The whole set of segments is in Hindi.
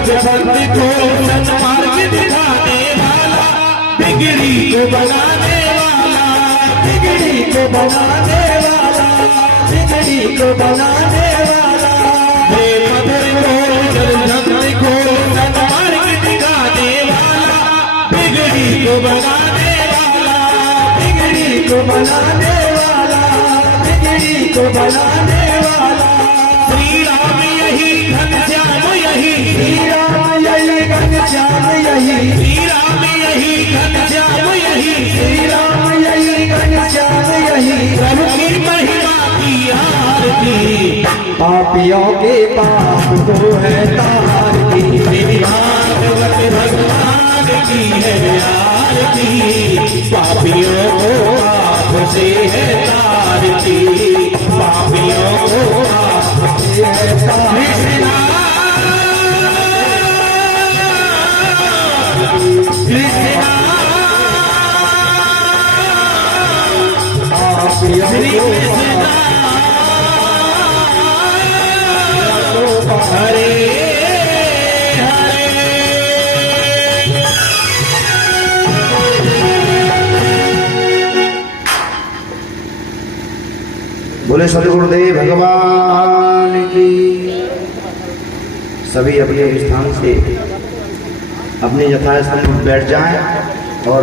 भक्ति को सन्मार्ग दिखाने वाला, बिगड़ी को बनाने वाला, बिगड़ी को बनाने वाला, बिगड़ी को बनाने वाला। हे मधुर भक्ति को सन्मार्ग दिखाने वाला, बिगड़ी को बनाने वाला, बिगड़ी को बनाने वाला, बिगड़ी को बनाने वाला। श्री राम यही घनश्याम यही, श्री राम यही घनश्याम यही, श्री राम यही घनश्याम यही, श्री राम यही घनश्याम यही। प्रभु की महिमा की आरती, पापियों के पाप को है तारती। श्री भागवत भगवान की है आरती, पापियों को आप से है तारती, पापियों को आप से है तारती। श्री कृष्ण हरे हरे। बोले सद्गुरुदेव भगवान की। सभी अपने स्थान से अपने यथास्थान पर बैठ जाएं और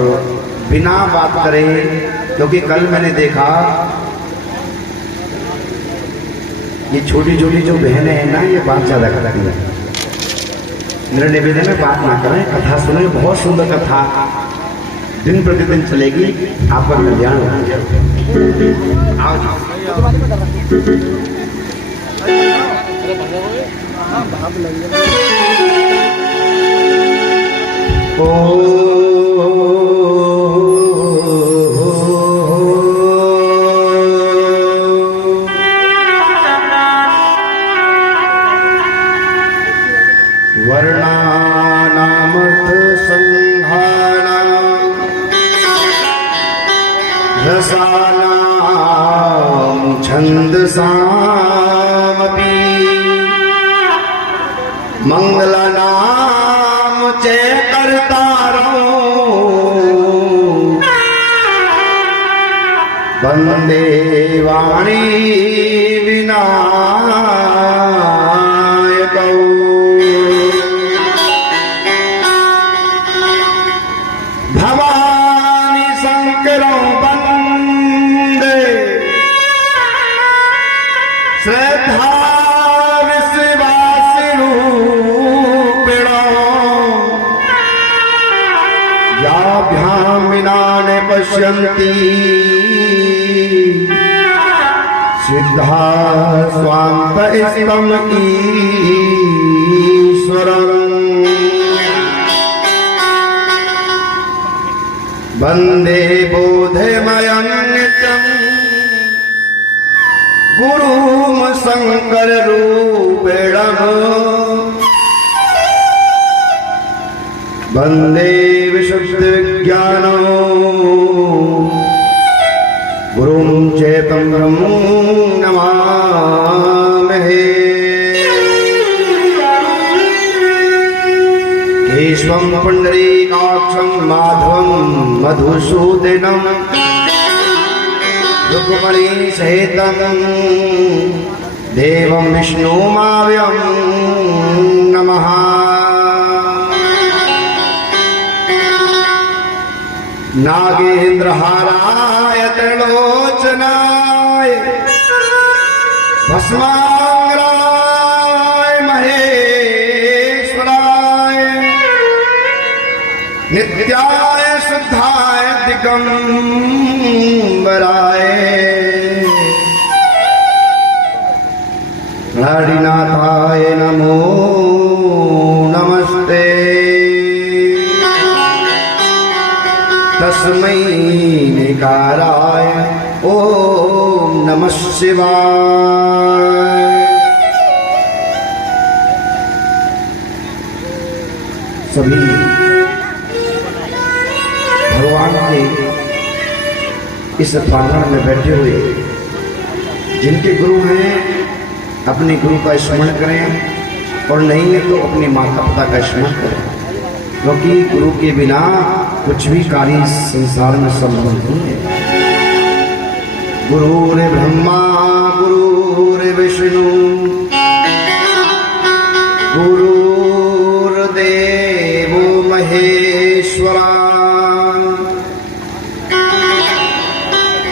बिना बात करें, क्योंकि कल मैंने देखा ये छोटी छोटी जो बहनें हैं ना, ये बात ज्यादा करती है। मेरे निवेदन में बात ना करें, कथा सुने, बहुत सुंदर कथा दिन प्रतिदिन चलेगी, आपका कल्याण होगा। वर्णानामर्थ संघानां रसानां छन्दसामपि मंगलानां च कर्तारं वन्दे वाणी विनायकौ। भवानी शंकरं वन्दे श्रद्धा याभ्यां विना न पश्यन्ति सिद्धा स्वान्त इदम् ईश्वरम्। वन्दे बोधमयं नित्यम् गुरुं शङ्कररूपिणम्। वन्दे विशुद्धविज्ञानं गुरुं चैतन्यं नमामहे। केशवं पुण्डरीकाक्षं माधवं मधुसूदनं रुक्मिणीसहितं देवं विष्णुमाव्यं नमः। नागेन्द्रहाराय त्रिलोचनाय भस्मांगराय महेश्वराय नित्याय शुद्धाय दिगंबराय हरिनाथाय नमो नमस्ते। तस्मै निकाराय ओम नमः शिवाय। सभी भगवान के इस प्रांगण में बैठे हुए जिनके गुरु हैं, अपने गुरु का स्मरण करें और नहीं है तो अपने माता पिता का स्मरण करें, क्योंकि गुरु के बिना कुछ भी कार्य संसार में संभव नहीं है। गुरुर् ब्रह्मा गुरुर्विष्णु गुरुर्देवो महेश्वरा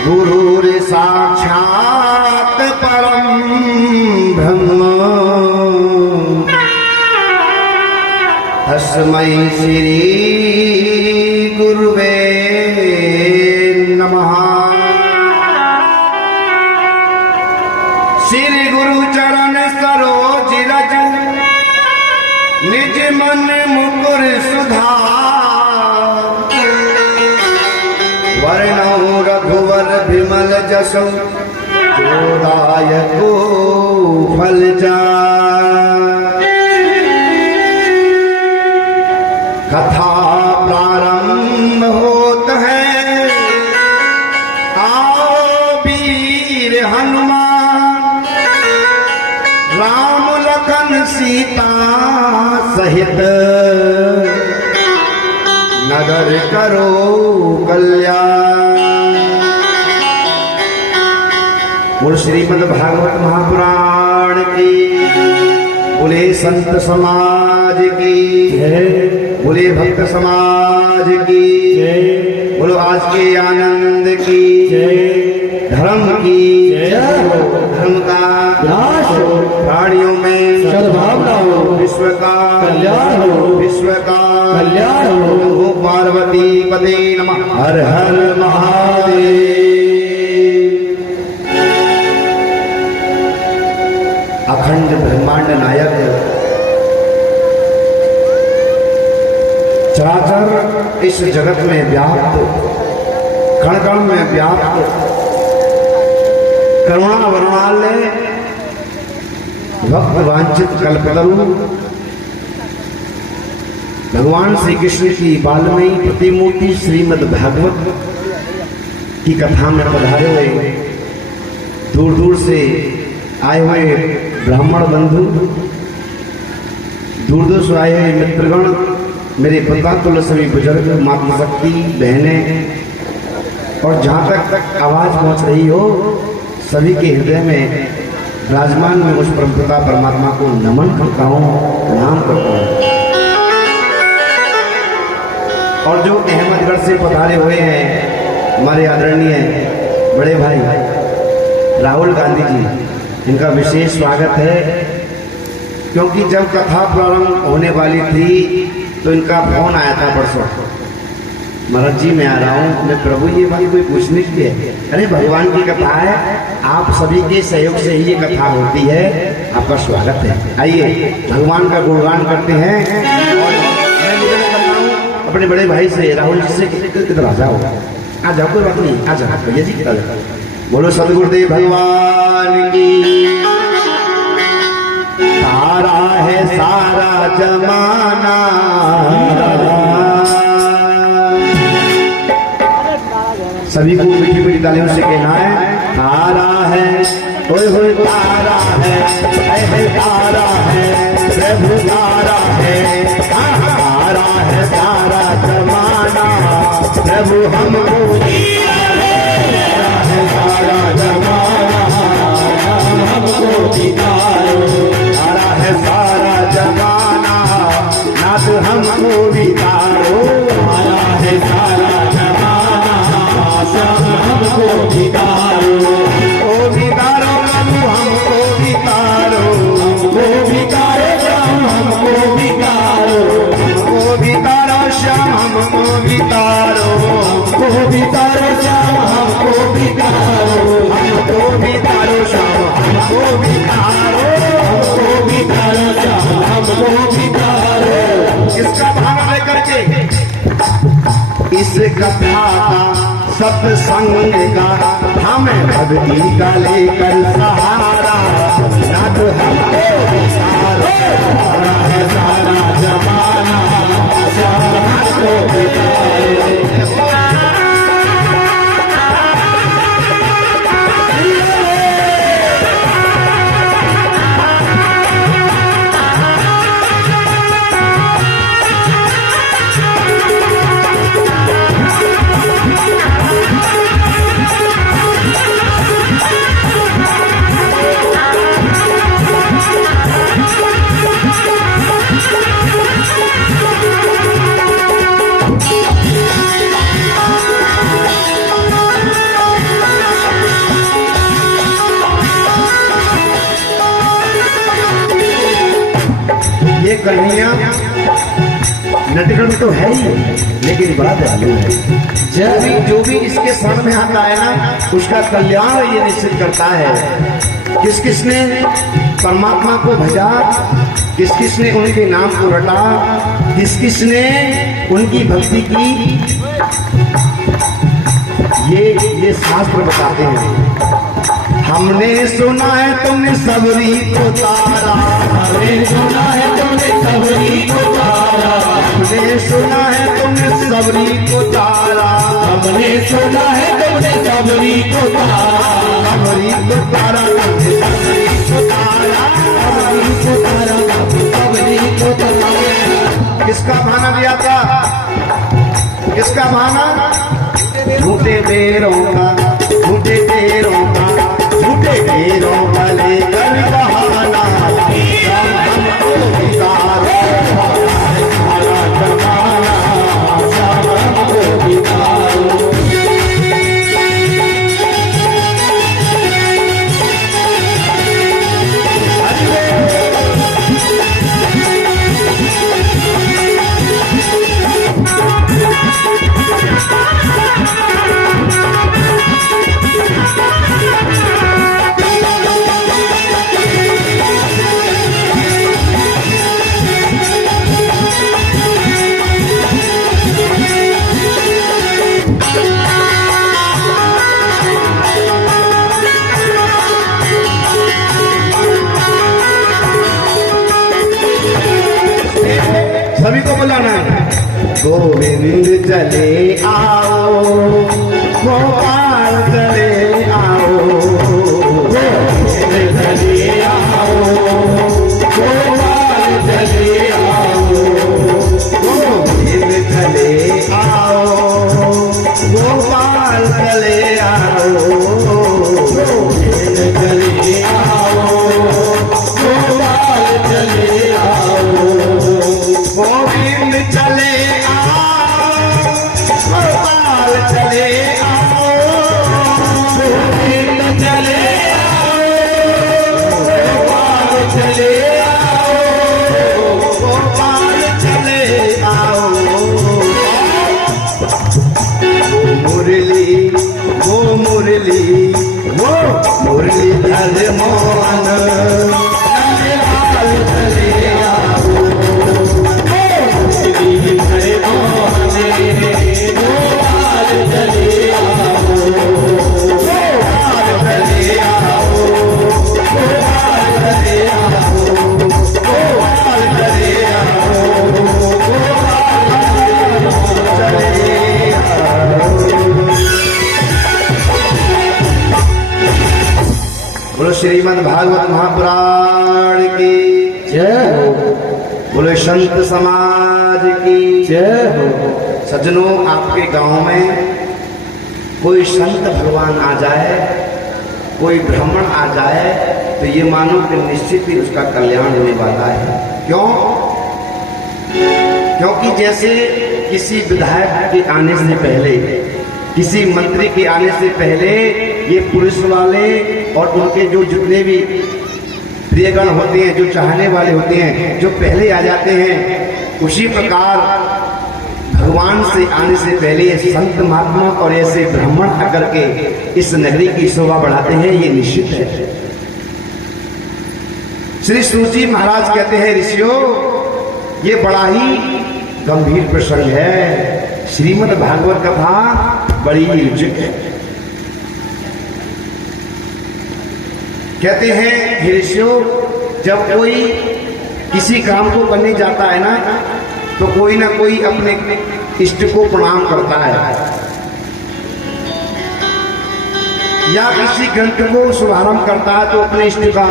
गुरुर् साक्षात् परम ब्रह्म तस्मै श्री गुरुवे नमः। श्री गुरु चरण सरोज रज निज मन मुकुर सुधार वर्णौ रघुवर विमल जसो जोदायको फल कथा प्रारंभ होत है आओ वीर हनुमान राम लखन सीता सहित नगर करो कल्याण। बोल श्रीमद् भागवत महापुराण की, बोले संत समाज की जय, बोले भक्त समाज की जय, बोलो आज के आनंद की जय, धर्म की जय, धर्म का नाश हो, प्राणियों में सद्भावना हो, विश्व का कल्याण हो, विश्व का कल्याण हो। पार्वती पते नमः। हर हर महादेव। अखंड ब्रह्मांड नायक चराचर इस जगत में व्याप्त, कण कण में व्याप्त, करुणा वर्णालय भक्त वांछित कल्पतरु भगवान श्री कृष्ण की बालमयी प्रतिमूर्ति श्रीमद् भागवत की कथा में पधारे हुए दूर दूर से आए हुए ब्राह्मण बंधु, दूर दूर से आए हुए मित्रगण, मेरे पिता तुल्य सभी बुजुर्ग, माता शक्ति, बहनें, और जहाँ तक आवाज पहुँच रही हो सभी के हृदय में विराजमान में उस परमपिता परमात्मा को नमन करता हूँ, प्रणाम करता हूँ। और जो अहमदगढ़ से पधारे हुए हैं हमारे आदरणीय बड़े भाई राहुल गांधी जी, इनका विशेष स्वागत है, क्योंकि जब कथा प्रारंभ होने वाली थी तो इनका फोन आया था परसों, महाराज जी मैं आ रहा हूँ। मैं प्रभु ये बात कोई पूछने के लिए, अरे भगवान की कथा है, आप सभी के सहयोग से ही ये कथा होती है, आपका स्वागत है। आइए भगवान का गुणगान करते हैं। और मैं निवेदन करता हूँ अपने बड़े भाई से, राहुल जी से, किधर आ जाओ, आ जाओ, कोई बात नहीं, आ जाओ भैया जी, किधर बोलो सदगुरुदेव भगवान की। तारा है सारा जमाना, सभी को मीठी मीठी तालियों से कहना है, तारा है, ओए होए तारा है, तारा है, प्रभु तारा है, तारा है सारा जमाना, प्रभु हमको सारा जमाना, हमको बितारो, तारा है सारा जमाना, नाथ हमको बितारो, तारा है सारा जमाना, हमको बितारो, ओ बितारो प्रभु हमको बितारो, हमको बितारो श्याम हमको बितारो, हमको बितारो श्याम हमको बितारो, हमको बितारो श्याम हमको बितारो, हमको बितारो श्याम हमको बितारो, हमको बितारो श्याम हमको बितारो। इसका भाव लेकर के इस कथा का सत्संग का हमें भक्ति का लेकर सहारा, नाथ हमको बितारो, तारा है सारा जमाना, हमको बितारो। कन्हैया नटखट तो है ही, लेकिन बड़ा दयालु है। जो भी इसके शरण में आता है ना, उसका कल्याण ये निश्चित करता है। किस किसने परमात्मा को भजा, किस किसने उनके नाम को रटा, किस किसने उनकी भक्ति की, ये शास्त्र बताते हैं। हमने सुना है तुमने सबरी को तारा, हमने सुना है तुमने सबरी को तारा, हमने सुना है तुमने सबरी को तारा, हमने सुना है तुमने सबरी को तारा, सबरी को तारा, सबरी को तारा, सबरी को तारा, सबरी को तारा। किसका बहाना दिया था? किसका बहाना? झूठे बेरों का, झूठे बेरों का, झूठे बेरों का लेकर बहाना, हमको बिगाड़ो, हमारा जमाना, हमको बिगाड़ो। सभी को बुलाना है। गोविंद चले आओ, गोपाल चले आओ, गोविंद चले आओ, गोपाल चले आओ, गोविंद चले आओ, गोपाल चले आओ, गोविंद चले आओ, गोपाल चले आओ, गोविंद चले आओ, गोपाल चले आओ, गोविंद चले आओ, गोपाल चले आओ, गोपाल चले आओ। मुरली वो मुरली, वो मुरली धर मोहन, चले आओ, बोलो श्रीमद् भागवत महापुराण की जय हो, बोलो संत समाज की जय हो। सज्जनों, आपके गांव में कोई संत भगवान आ जाए, कोई ब्राह्मण आ जाए, तो ये मानो कि निश्चित ही उसका कल्याण होने वाला है। क्यों? क्योंकि जैसे किसी विधायक के आने से पहले, किसी मंत्री के आने से पहले ये पुलिस वाले और उनके जो जितने भी प्रियगण होते हैं, जो चाहने वाले होते हैं, जो पहले आ जाते हैं, उसी प्रकार भगवान से आने से पहले संत महात्मा और ऐसे ब्राह्मण आकर के इस नगरी की शोभा बढ़ाते हैं, ये निश्चित है। श्री सूजी महाराज कहते हैं, ऋषियों, ये बड़ा ही गंभीर प्रसंग है। श्रीमद् भागवत कथा बड़ी रुचिक है। कहते हैं, हे ऋषियों, जब कोई किसी काम को करने जाता है ना, तो कोई ना कोई अपने इष्ट को प्रणाम करता है, या किसी ग्रंथ को शुभारंभ करता है तो अपने इष्ट का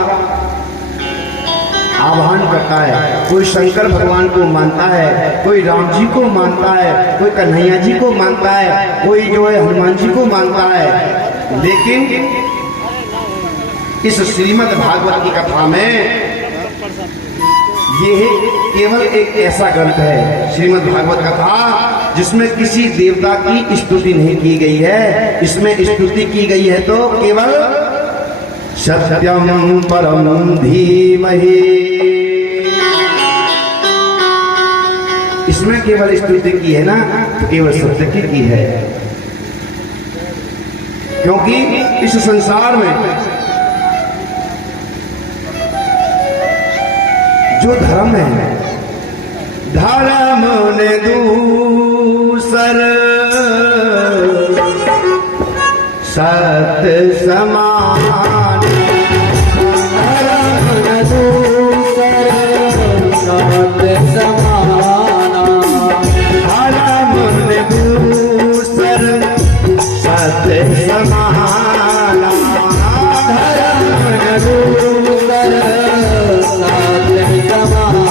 आह्वान करता है। कोई शंकर भगवान को मानता है, कोई राम जी को मानता है, कोई कन्हैया जी को मानता है, कोई जो है हनुमान जी को मानता है। लेकिन इस श्रीमद् भागवत की कथा में ये केवल एक ऐसा ग्रंथ है, श्रीमद् भागवत कथा, जिसमें किसी देवता की स्तुति नहीं की गई है। इसमें स्तुति की गई है तो केवल सत्यम परम धीमहि इसमें केवल स्तुति की है ना, तो केवल सत्य की है। क्योंकि इस संसार में जो धर्म है, धर्म ने दूसर सत्य समान, धर्म न दूसर सत्य समाना, धर्म ने दूसर सत्य समाना, धर्म न दूसर सत्य समाना,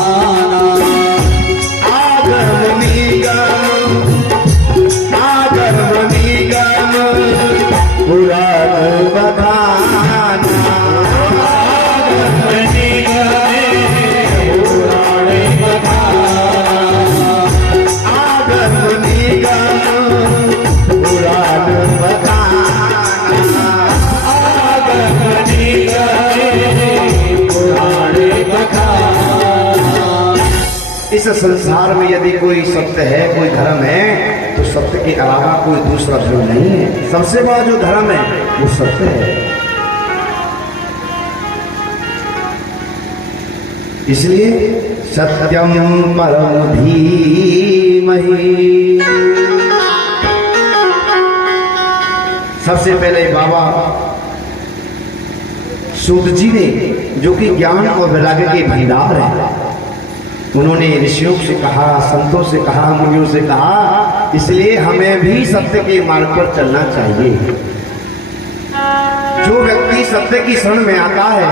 आगम निगम पुराण बखाना, आगम निगम पुराण बखाना, आगम निगम पुराण बखाना, आगम निगम पुराण बखाना। इस संसार में यदि कोई सत्य है, कोई धर्म है, तो सत्य के अलावा कोई दूसरा धर्म नहीं है। सबसे बड़ा जो धर्म है वो सत्य है। इसलिए सत्यम परम धीमहि। सबसे पहले बाबा सूत जी ने, जो कि ज्ञान और वैराग्य के भंडार है, उन्होंने ऋषियों से कहा, संतों से कहा, मुनियों से कहा, इसलिए हमें भी सत्य के मार्ग पर चलना चाहिए। जो व्यक्ति सत्य की शरण में आता है,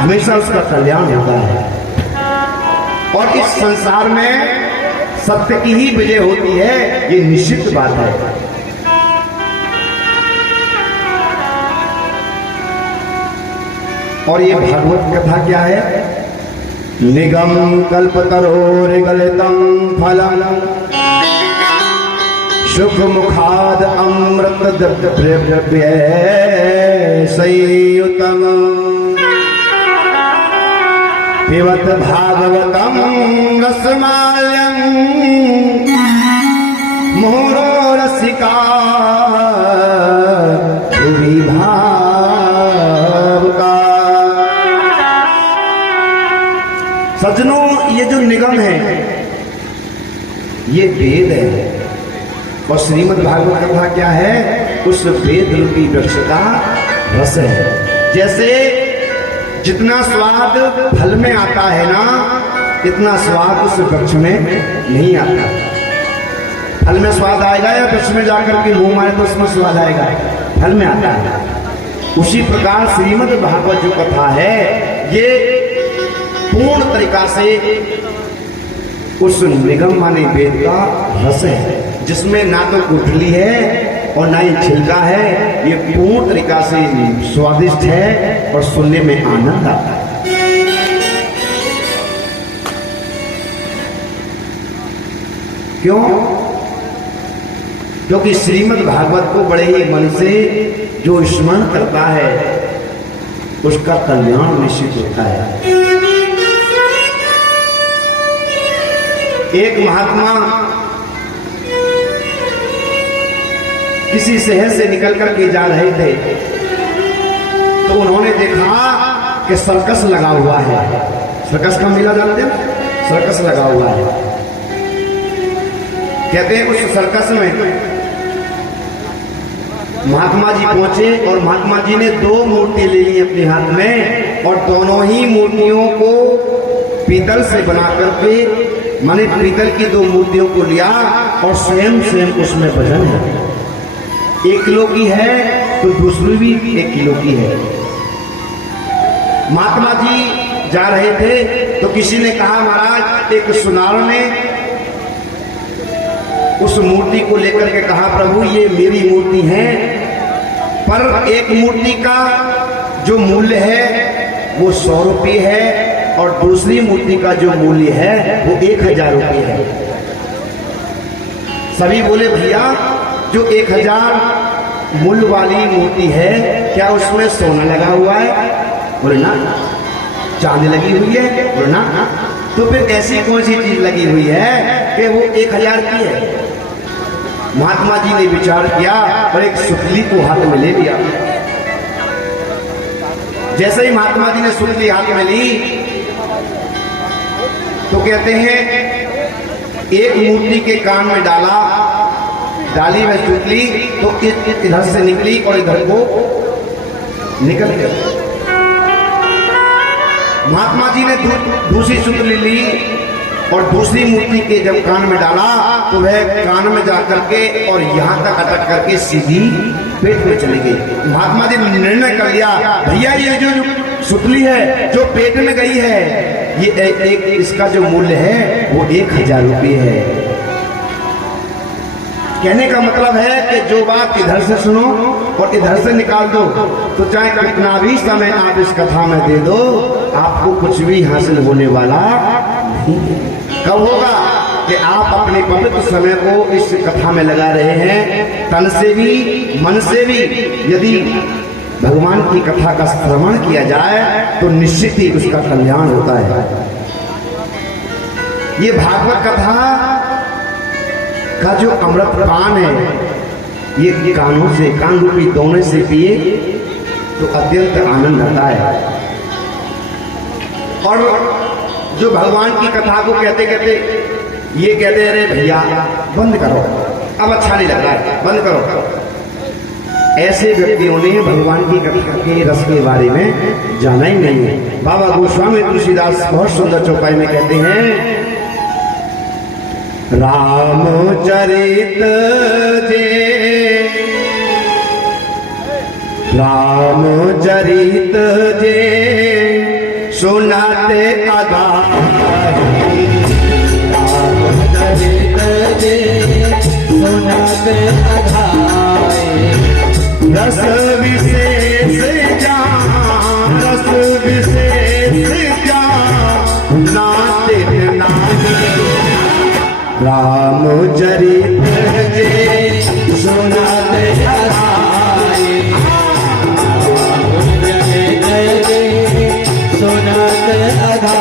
हमेशा उसका कल्याण होता है। और इस संसार में सत्य की ही विजय होती है, ये निश्चित बात है। और ये भागवत कथा क्या है? निगम कल्पतरोर्गलितं फलं सुख मुखाद अमृत द्रव्य संयुतम पिबत भागवतम रसमाल्यं मोरो रसिका भुवि भावुका। सज्जनों, ये जो निगम है ये वेद है, और श्रीमद् भागवत कथा क्या है? उस वेद रूपी वृक्ष का रस है। जैसे जितना स्वाद फल में आता है ना, इतना स्वाद उस वृक्ष में नहीं आता। फल में स्वाद आएगा या वृक्ष में जाकर के मुंह मारे तो उसमें स्वाद आएगा? फल में आता है। उसी प्रकार श्रीमद् भागवत जो कथा है, ये पूर्ण तरीका से उस निगम माने वेद का रस है, जिसमें ना तो गुठली है और ना ही छिलका है। ये पूर्ण तरीका से स्वादिष्ट है और सुनने में आनंद आता है। क्यों? क्योंकि श्रीमद् भागवत को बड़े ही मन से जो स्मरण करता है, उसका कल्याण निश्चित होता है। एक महात्मा किसी शहर से निकल कर के जा रहे थे, तो उन्होंने देखा कि सर्कस लगा हुआ है। सर्कस का मेला जानते हैं? सर्कस लगा हुआ है। कहते हैं उस सर्कस में महात्मा जी पहुंचे और महात्मा जी ने 2 मूर्ति ले ली अपने हाथ में, और दोनों ही मूर्तियों को पीतल से बना करके, माने पीतल की 2 मूर्तियों को लिया और स्वयं उसमें वजन है। 1 किलो की है तो दूसरी भी 1 किलो की है। महात्मा जी जा रहे थे तो किसी ने कहा, महाराज, एक सुनार ने उस मूर्ति को लेकर के कहा, प्रभु ये मेरी मूर्ति है, पर एक मूर्ति का जो मूल्य है वो 100 रुपये है, और दूसरी मूर्ति का जो मूल्य है वो 1000 रुपये है। सभी बोले, भैया जो 1000 मूल्य वाली मूर्ति है, क्या उसमें सोना लगा हुआ है? बोले ना। चांदी लगी हुई है? बोले ना। तो फिर ऐसी कौन सी चीज लगी हुई है कि वो 1000 की है? महात्मा जी ने विचार किया और एक सुतली को हाथ में ले लिया। जैसे ही महात्मा जी ने सुतली हाथ में ली तो कहते हैं एक मूर्ति के कान में डाला, डाली में सुतली तो इधर से निकली और इधर को निकल गई। महात्मा जी ने दूसरी सुतली ली और दूसरी मूर्ति के जब कान में डाला तो वह कान में जा करके और यहाँ तक अटक करके सीधी पेट में चली गई। महात्मा जी ने निर्णय कर लिया, भैया ये जो सुतली है जो पेट में गई है ये एक इसका जो मूल्य है वो 1000 रुपये है। कहने का मतलब है कि जो बात इधर से सुनो और इधर से निकाल दो तो चाहे कितना भी समय आप इस कथा में दे दो आपको कुछ भी हासिल होने वाला नहीं। कब होगा कि आप अपने पवित्र समय को इस कथा में लगा रहे हैं, तन से भी मन से भी यदि भगवान की कथा का श्रवण किया जाए तो निश्चित ही उसका कल्याण होता है। ये भागवत कथा का जो अमृत पान है ये कानों से, कान रूपी दोने से पिए तो अत्यंत आनंद आता है। और जो भगवान की कथा को कहते कहते ये कहते अरे भैया बंद करो, अब अच्छा नहीं लग रहा है, बंद करो। ऐसे व्यक्तियों ने भगवान की कथा के रस के बारे में जाना ही नहीं है। बाबा गोस्वामी तुलसीदास बहुत सुंदर चौपाई में कहते हैं, रामचरित जे सुनाते अगाही, रामचरित जे सुनाते अगाही, रस विशेष जान, रस विशेष जान नाते नाते, रामचरित जे सुनाते अगाही, रामचरित जे सुनाते अगाही,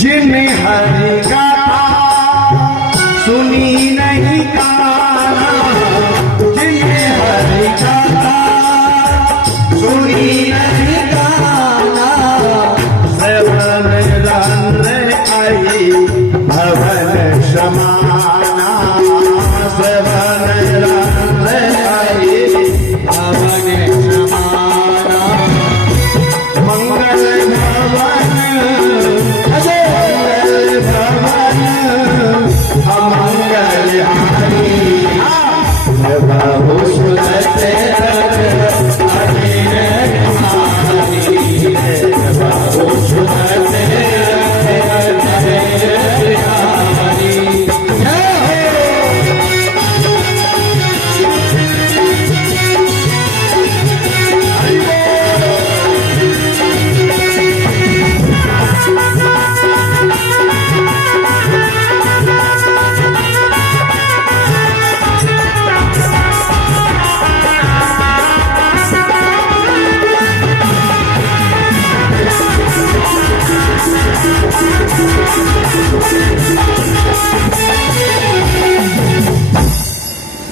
जिन हरि गाथा सुनी नहीं गाना, जिन हरि गाथा सुनी नहीं गाना, श्रवण रन आई भवन समाना, श्रवण रन आई भवन समाना, मंगल भवन अजय भवन अमंगल हारी, बहु सुनते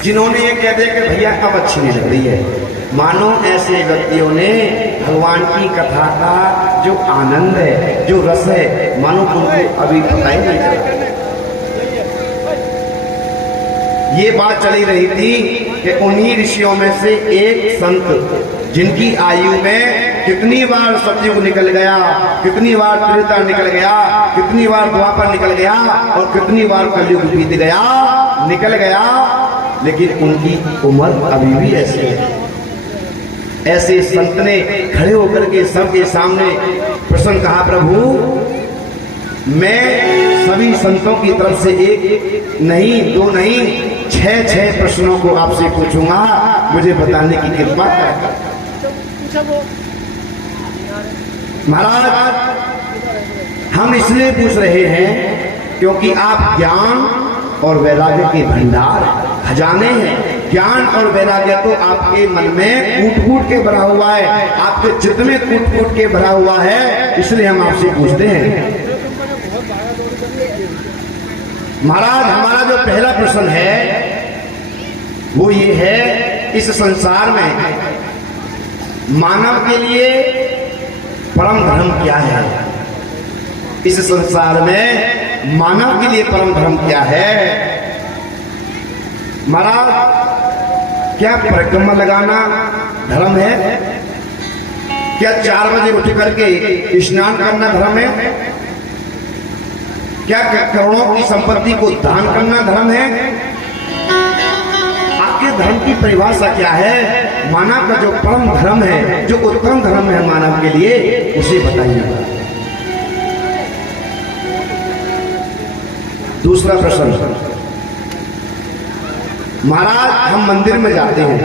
जिन्होंने ये कह दिया कि भैया अब अच्छी नहीं लग रही है, मानो ऐसे व्यक्तियों ने भगवान की कथा का जो आनंद है, जो रस है, मानो उनको अभी पता ही नहीं चला। ये बात चली रही थी कि उन्हीं ऋषियों में से एक संत जिनकी आयु में कितनी बार सतयुग निकल गया, कितनी बार त्रेता निकल गया, कितनी बार द्वापर निकल गया और कितनी बार कलयुग बीत गया, निकल गया, लेकिन उनकी उम्र अभी भी ऐसी है। ऐसे संत ने खड़े होकर के सबके सामने प्रश्न कहा, प्रभु मैं सभी संतों की तरफ से एक नहीं, दो नहीं, 6 प्रश्नों को आपसे पूछूंगा, मुझे बताने की कृपा करें। महाराज हम इसलिए पूछ रहे हैं क्योंकि आप ज्ञान और वैराग्य के भंडार खजाने हैं, ज्ञान और वैराग्य तो आपके मन में कूट कूट के भरा हुआ है, आपके चित्त में कूट कूट के भरा हुआ है। इसलिए हम आपसे पूछते हैं महाराज, हमारा जो पहला प्रश्न है वो ये है, इस संसार में मानव के लिए परम धर्म क्या है? इस संसार में मानव के लिए परम धर्म क्या है? महाराज, क्या परिक्रमा लगाना धर्म है? क्या 4 बजे उठ करके स्नान करना धर्म है? क्या करोड़ों की संपत्ति को दान करना धर्म है? आपके धर्म की परिभाषा क्या है? मानव का जो परम धर्म है, जो उत्तम धर्म है मानव के लिए, उसे बताइए। दूसरा प्रश्न, महाराज हम मंदिर में जाते हैं।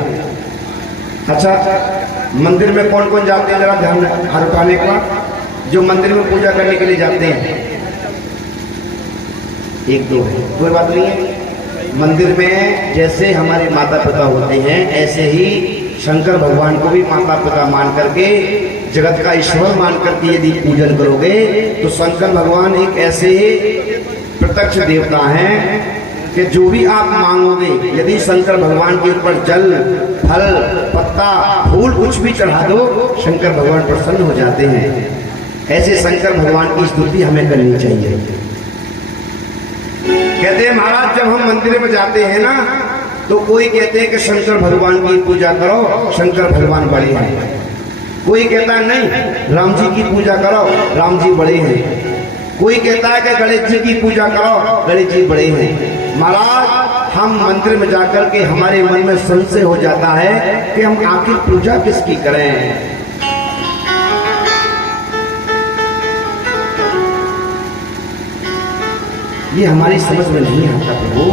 अच्छा, मंदिर में कौन कौन जाते हैं? जरा ध्यान हाथ उठाने का। जो मंदिर में पूजा करने के लिए जाते हैं, 1-2 है, कोई बात नहीं है। मंदिर में जैसे हमारे माता पिता होते हैं, ऐसे ही शंकर भगवान को भी माता पिता मान करके, जगत का ईश्वर मान करके यदि पूजन करोगे तो शंकर भगवान एक ऐसे प्रत्यक्ष देवता हैं कि जो भी आप मांगोगे, यदि शंकर भगवान के ऊपर जल, फल, पत्ता, फूल कुछ भी चढ़ा दो, शंकर भगवान प्रसन्न हो जाते हैं। ऐसे शंकर भगवान की स्तुति हमें करनी चाहिए। कहते हैं महाराज, जब हम मंदिर में जाते हैं ना, तो कोई कहते हैं कि शंकर भगवान की पूजा करो, शंकर भगवान बड़े हैं। कोई कहता है नहीं, राम जी की पूजा करो, राम जी बड़े हैं। कोई कहता है कि गणेश जी की पूजा करो, गणेश जी बड़े हैं। महाराज, हम मंदिर में जाकर के हमारे मन में संशय हो जाता है कि हम आखिर पूजा किसकी करें। ये हमारी समझ में नहीं आता। प्रभु,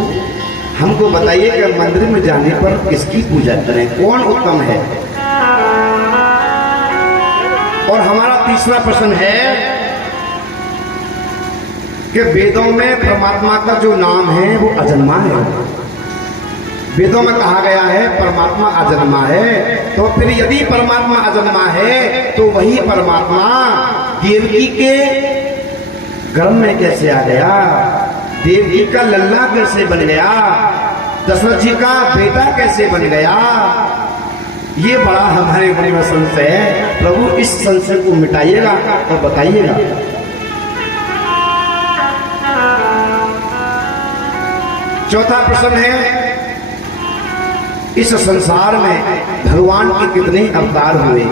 हमको बताइए कि मंदिर में जाने पर किसकी पूजा करें, कौन उत्तम है? और हमारा तीसरा प्रश्न है कि वेदों में परमात्मा का जो नाम है वो अजन्मा है। वेदों में कहा गया है परमात्मा अजन्मा है, तो फिर यदि परमात्मा अजन्मा है तो वही परमात्मा देवकी के गर्भ में कैसे आ गया? देवकी का लल्ला कैसे बन गया? दशरथ जी का बेटा कैसे बन गया? ये बड़ा हमारे मन में संशय है। प्रभु, इस संशय को मिटाइएगा और बताइएगा। चौथा प्रश्न है, इस संसार में भगवान के कितने अवतार हुए?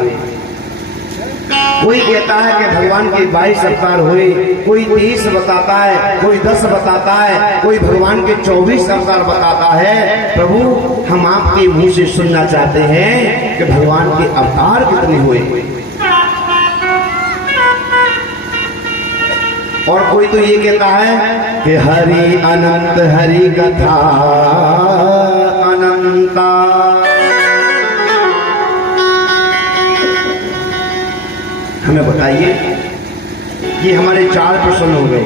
कोई कहता है कि भगवान के 22 अवतार हुए, कोई 23 बताता है, कोई 10 बताता है, कोई भगवान के 24 अवतार बताता है। प्रभु, हम आपके मुंह से सुनना चाहते हैं कि भगवान के अवतार कितने हुए? और कोई तो ये कहता है कि हरि अनंत, हरि कथा अनंता। हमें बताइए, ये हमारे 4 प्रश्न हो गए।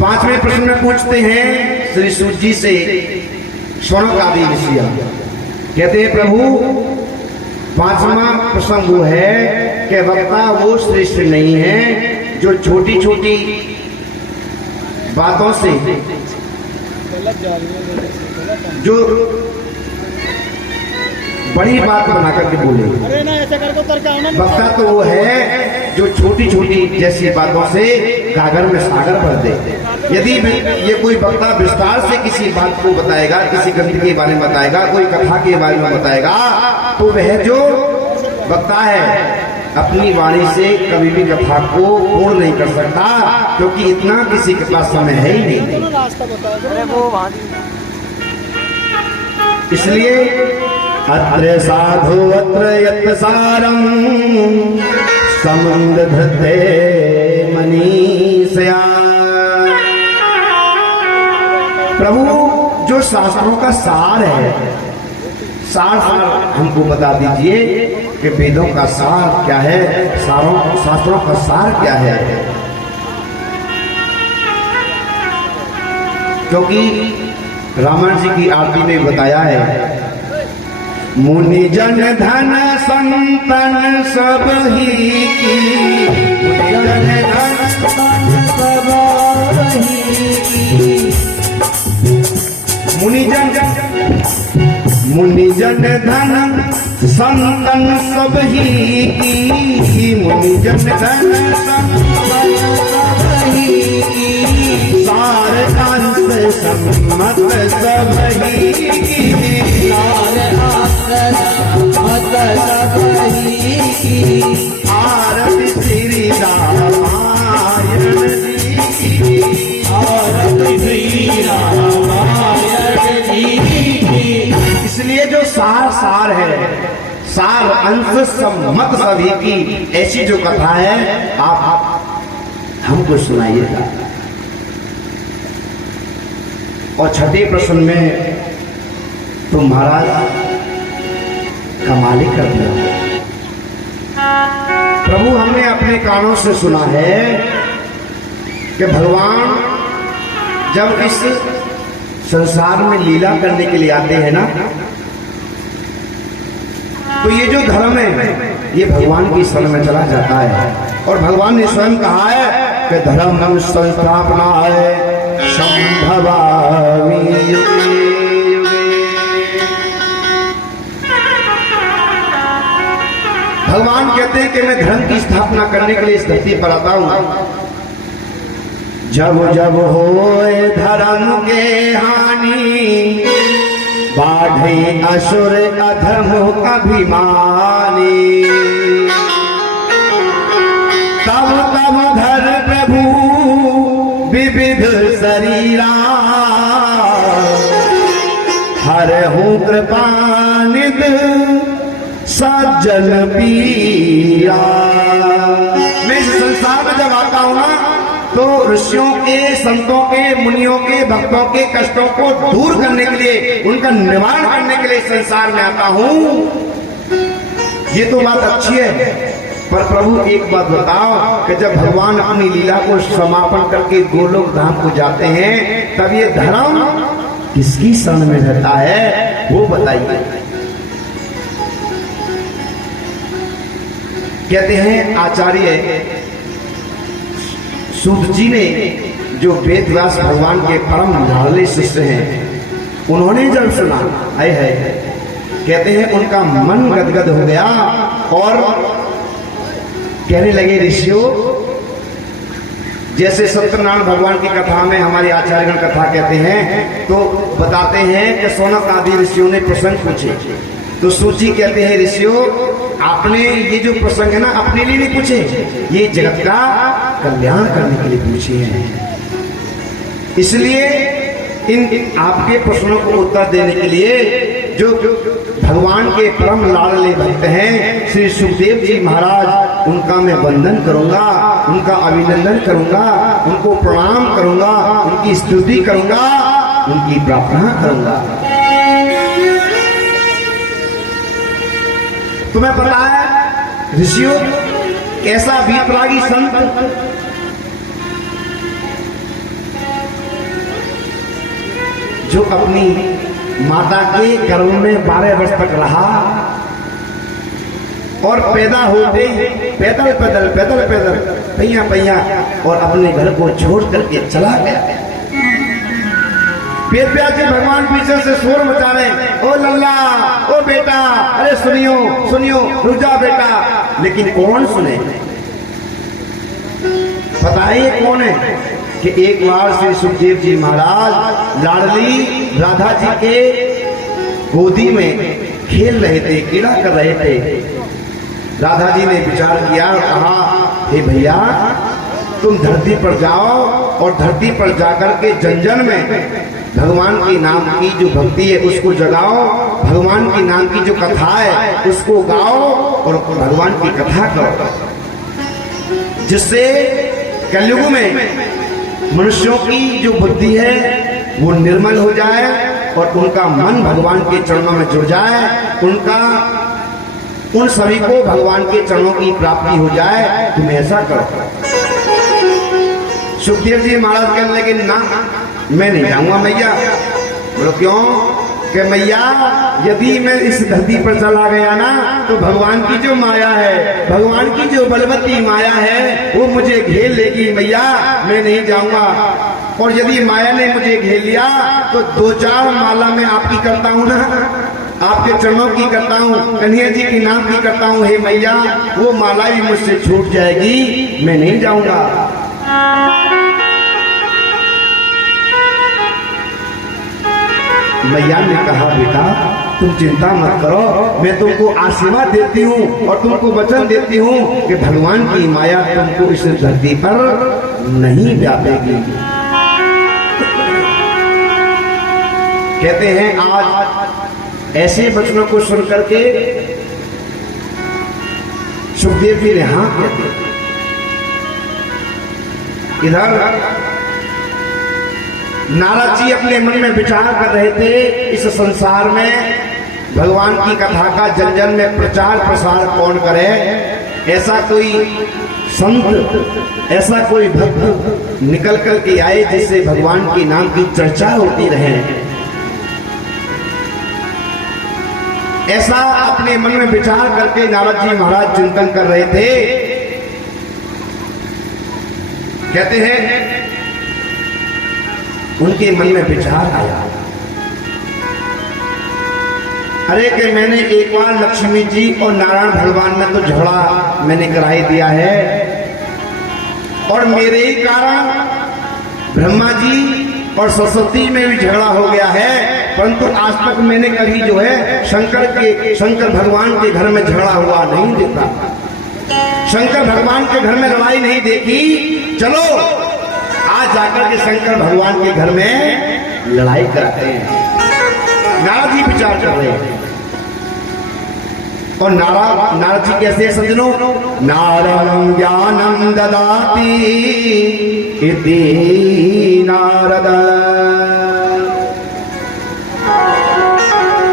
5वें प्रश्न में पूछते हैं श्री सूत जी से, शौनक आदि ऋषि कहते हैं प्रभु, 5वां प्रश्न वो है कि वक्ता वो श्रेष्ठ नहीं है जो छोटी छोटी बातों से, जो बड़ी बात बना करके बोले। वक्ता तो वो है जो छोटी छोटी जैसी बातों से गागर में सागर भर दे। यदि ये कोई वक्ता विस्तार से किसी बात को बताएगा, किसी ग्रंथ के बारे में बताएगा, कोई कथा के बारे में बताएगा, तो वह जो वक्ता है अपनी वाणी से कभी भी कथा को पूर्ण नहीं कर सकता, क्योंकि इतना किसी के पास समय है ही नहीं। इसलिए अत्र साधु अत्र यत् सारं समुद्ध धृते मनीषया। प्रभु, जो शास्त्रों का सार है, सार हमको बता दीजिए कि वेदों का सार क्या है, शास्त्रों का सार क्या है? क्योंकि रामायण जी की आरती में बताया है, मुनि जन धन संतन सब ही की, मुनि जन धन सब ही की, मुनि जन धन संतन सब ही की, मुनि जन धन संतन सब ही की, सार अंश सम्मत सब ही की, सार अंश सम्मत सब ही की, आरती श्री रामायण जी की, आरती श्री रामायण जी की। इसलिए जो सार है, सार अंश सम्मत सभी की, ऐसी जो कथा है आप हमको सुनाइएगा। और छठे प्रश्न में तो महाराज कमाल ही कर दिया। प्रभु हमने अपने कानों से सुना है कि भगवान जब इस संसार में लीला करने के लिए आते हैं ना, तो ये जो धर्म है ये भगवान की शरण में चला जाता है। और भगवान ने स्वयं कहा है कि धर्म संस्थापना है संभवामि युगे युगे। भगवान कहते हैं कि मैं धर्म की स्थापना करने के लिए इस धरती पर आता हूं। जब जब होए धर्म के हानि, बाढ़े असुर अधम अभिमानी, तब तब धर प्रभु विविध शरीरा, हरहु कृपानिध सज्जन पीरा। मैं इस संसार में जब आता हूं ना, तो ऋषियों के, संतों के, मुनियों के, भक्तों के कष्टों को दूर करने के लिए, उनका निवारण करने के लिए संसार में आता हूं। ये तो बात अच्छी है, पर प्रभु एक बात बताओ कि जब भगवान अपनी लीला को समापन करके गोलोक धाम को जाते हैं, तब ये धर्म किसकी शरण में रहता है वो बताइए। कहते हैं आचार्य सूत जी ने, जो वेद व्यास भगवान के परम लाडले शिष्य हैं, उन्होंने जब सुना है कहते हैं उनका मन गदगद हो गया और कहने लगे, ऋषियों, जैसे सत्यनारायण भगवान की कथा में हमारे आचार्यगण कथा कहते हैं तो बताते हैं कि सोनक आदि ऋषियों ने प्रसंग पूछे, तो सूची कहते हैं, ऋषियों आपने ये जो प्रसंग है ना अपने लिए नहीं पूछे, ये जगत का कल्याण करने के लिए पूछे हैं। इसलिए इन आपके प्रश्नों को उत्तर देने के लिए जो भगवान के परम लाडले भक्त हैं श्री सुखदेव जी महाराज, उनका मैं वंदन करूंगा, उनका अभिनंदन करूंगा, उनको प्रणाम करूंगा, उनकी स्तुति करूंगा, उनकी प्रार्थना करूंगा। तुम्हें पता है ऋषियों, कैसा वीतरागी संत जो अपनी माता के गर्भ में 12 वर्ष तक रहा और पैदा होते पैदल पैदल पैदल पैदल पैया पैया और अपने घर को छोड़ करके चला गया। पेट प्यासे भगवान पीछे से शोर मचा रहे, ओ लल्ला, ओ बेटा, अरे सुनियो सुनियो, रुक जा बेटा। लेकिन कौन सुने? पता है ये कौन है? कि एक बार श्री सुखदेव जी महाराज लाडली राधा जी के गोदी में खेल रहे थे, क्रीड़ा कर रहे थे। राधा जी ने विचार किया और कहा, हे भैया, तुम धरती पर जाओ और धरती पर जाकर के जन जन में भगवान के नाम की जो भक्ति है उसको जगाओ, भगवान के नाम की जो कथा है उसको गाओ और भगवान की कथा करो, जिससे कलयुग में मनुष्यों की जो बुद्धि है वो निर्मल हो जाए और उनका मन भगवान के चरणों में जुड़ जाए, उन सभी को भगवान के चरणों की प्राप्ति हो जाए। तुम ऐसा करो। सुखदेव जी महाराज कहने लगे, ना मैं नहीं जाऊंगा भैया, बोलो क्यों? कि मैया यदि मैं इस धरती पर चला गया ना तो भगवान की जो माया है, भगवान की जो बलवती माया है वो मुझे घेर लेगी मैया, मैं नहीं जाऊंगा। और यदि माया ने मुझे घेर लिया तो 2-4 माला मैं आपकी करता हूं ना, आपके चरणों की करता हूं, कन्हैया जी के नाम की करता हूं, हे मैया वो माला भी मुझसे छूट जाएगी, मैं नहीं जाऊंगा। मैया ने कहा बेटा तुम चिंता मत करो, मैं तुमको आशीर्वाद देती हूँ और तुमको वचन देती हूँ कि भगवान की माया तुमको इस धरती पर नहीं व्यापेगी। कहते हैं आज ऐसे वचनों को सुन करके सुखदेव जी ने हाँ कहते, इधर नारद जी अपने मन में विचार कर रहे थे इस संसार में भगवान की कथा का जन जन में प्रचार प्रसार कौन करे, ऐसा कोई संत, ऐसा कोई भक्त निकल कर के आए जिससे भगवान के नाम की चर्चा होती रहे। ऐसा अपने मन में विचार करके नारद जी महाराज चिंतन कर रहे थे। कहते हैं उनके मन में विचार आया, अरे कि मैंने एक बार लक्ष्मी जी और नारायण भगवान में तो झगड़ा मैंने कराई दिया है और मेरे ही कारण ब्रह्मा जी और सरस्वती में भी झगड़ा हो गया है, परंतु आज तक मैंने कभी जो है शंकर भगवान के घर में झगड़ा हुआ नहीं देखा, शंकर भगवान के घर में लड़ाई नहीं देखी। चलो आज जाकर के शंकर भगवान के घर में लड़ाई कराते हैं। नारद जी विचार कर रहे हैं और नारद जी कैसे सज्जनों, नारदं ज्ञानं ददाति इति नारद,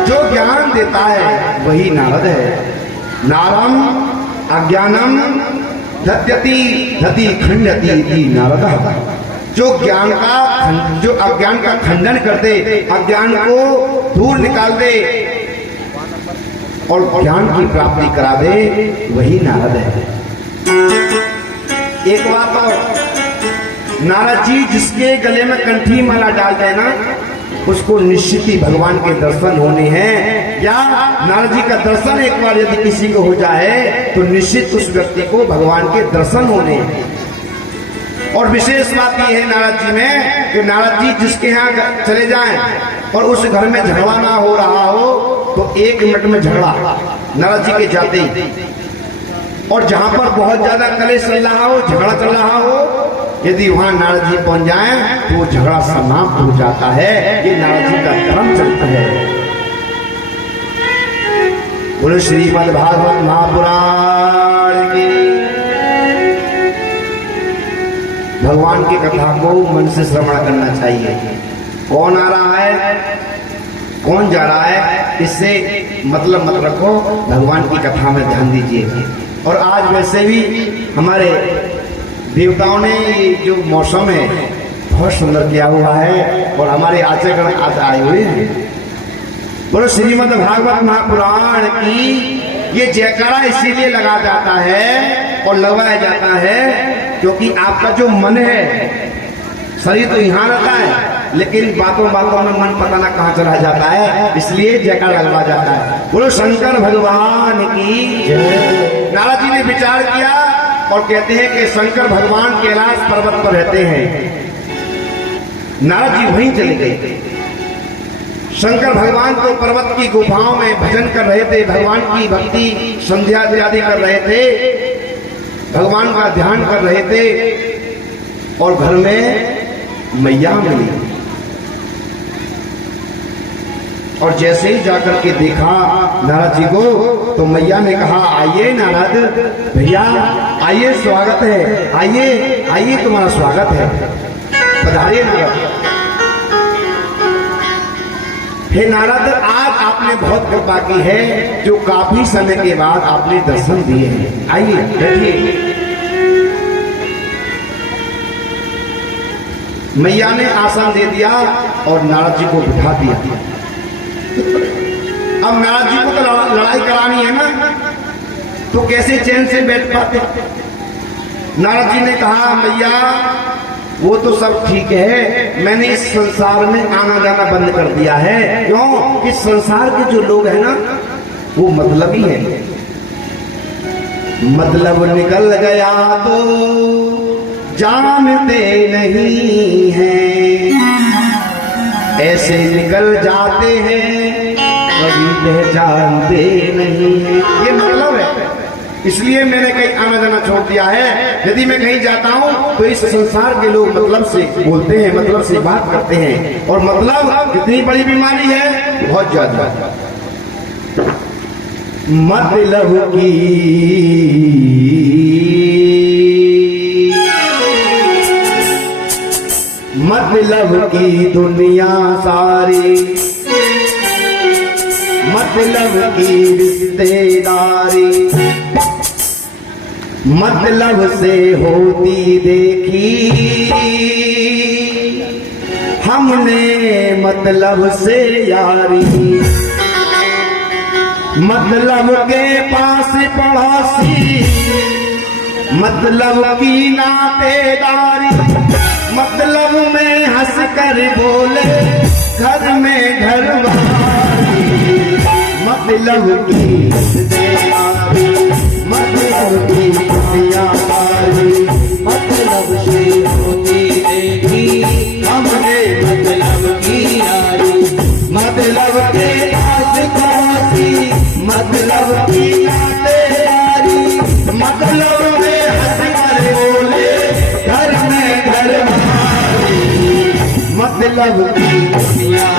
जो ज्ञान देता है वही नारद है। नारम अज्ञानम दत्यति धति खंडति इति नारद, जो अज्ञान का खंडन कर दे, अज्ञान को दूर निकाल दे और ज्ञान की प्राप्ति करा दे वही नारद है। एक बात और, नारद जी जिसके गले में कंठी माला डाल देना उसको निश्चित ही भगवान के दर्शन होने हैं, या नारद जी का दर्शन एक बार यदि किसी को हो जाए तो निश्चित उस व्यक्ति को भगवान के दर्शन होने हैं। और विशेष बात यह है नारद जी में कि नारद जी जिसके यहाँ चले जाएं और उस घर में झगड़ा ना हो रहा हो तो 1 मिनट में झगड़ा नारद जी के जाते ही, और जहां पर बहुत ज्यादा कलेश चल रहा हो, झगड़ा चल रहा हो, यदि वहां नारद जी पहुंच जाएं तो वो झगड़ा समाप्त हो जाता है। ये नारद जी का कर्म चलता है। बोलो श्रीमद् भागवत महापुराण की। भगवान की कथा को मन से श्रवण करना चाहिए। कौन आ रहा है, कौन जा रहा है, इससे मतलब मत रखो, भगवान की कथा में ध्यान दीजिए। और आज वैसे भी हमारे देवताओं ने ये जो मौसम है बहुत सुंदर किया हुआ है और हमारे आचरण आज आए हुए हैं। बोलो श्रीमद् भागवत महापुराण की। ये जयकारा इसीलिए लगा जाता है और लगवाया जाता है क्योंकि आपका जो मन है, शरीर तो यहाँ रहता है लेकिन बातों बातों में मन पता ना कहाँ चला जाता है, इसलिए जयकारा लगवा जाता है। बोलो शंकर भगवान की जय। नारद जी ने विचार किया और कहते हैं कि शंकर भगवान कैलाश पर्वत पर रहते हैं। नारद जी वहीं चले गए। शंकर भगवान तो पर्वत की गुफाओं में भजन कर रहे थे, भगवान की भक्ति संध्या आदि कर रहे थे, भगवान का ध्यान कर रहे थे और घर में मैया मिली। और जैसे ही जाकर के देखा नारद जी को तो मैया ने कहा, आइए नारद भैया, आइए, स्वागत है, आइए आइए, तुम्हारा स्वागत है, पधारिए नारद। हे नारद, आज आपने बहुत कृपा की है, जो काफी समय के बाद आपने दर्शन दिए हैं। आइए बैठिए। मैया ने आसन दे दिया और नारद जी को बिठा दिया। अब नारद जी को तो लड़ाई करानी है ना, तो कैसे चैन से बैठ पाते। नारद जी ने कहा मैया वो तो सब ठीक है, मैंने इस संसार में आना जाना बंद कर दिया है। क्यों? इस संसार के जो लोग हैं ना वो मतलबी है। मतलब निकल गया तो जानते नहीं हैं, ऐसे निकल जाते हैं कभी पहचानते नहीं हैं। ये मतलब है, इसलिए मैंने कहीं आना जाना छोड़ दिया है। यदि मैं कहीं जाता हूं तो इस संसार के लोग मतलब से बोलते हैं, मतलब से बात करते हैं। और मतलब कितनी बड़ी बीमारी है, बहुत ज्यादा। मतलब की दुनिया सारी, मतलब की रिश्तेदारी, मतलब से होती देखी हमने, मतलब से यारी। मतलब के पास पड़ोसी, मतलब की नातेदारी, मतलब में हंस कर बोले घर में घरवाली। मतलब की रिश्तेदारी, मतलब की दुनिया सारी, मतलब से होती देखी हमने, मतलब की यारी। मतलब के पास पड़ोसी, मतलब की नातेदारी, मतलब में हंस कर बोले घर में घरवाली। मतलब की दुनिया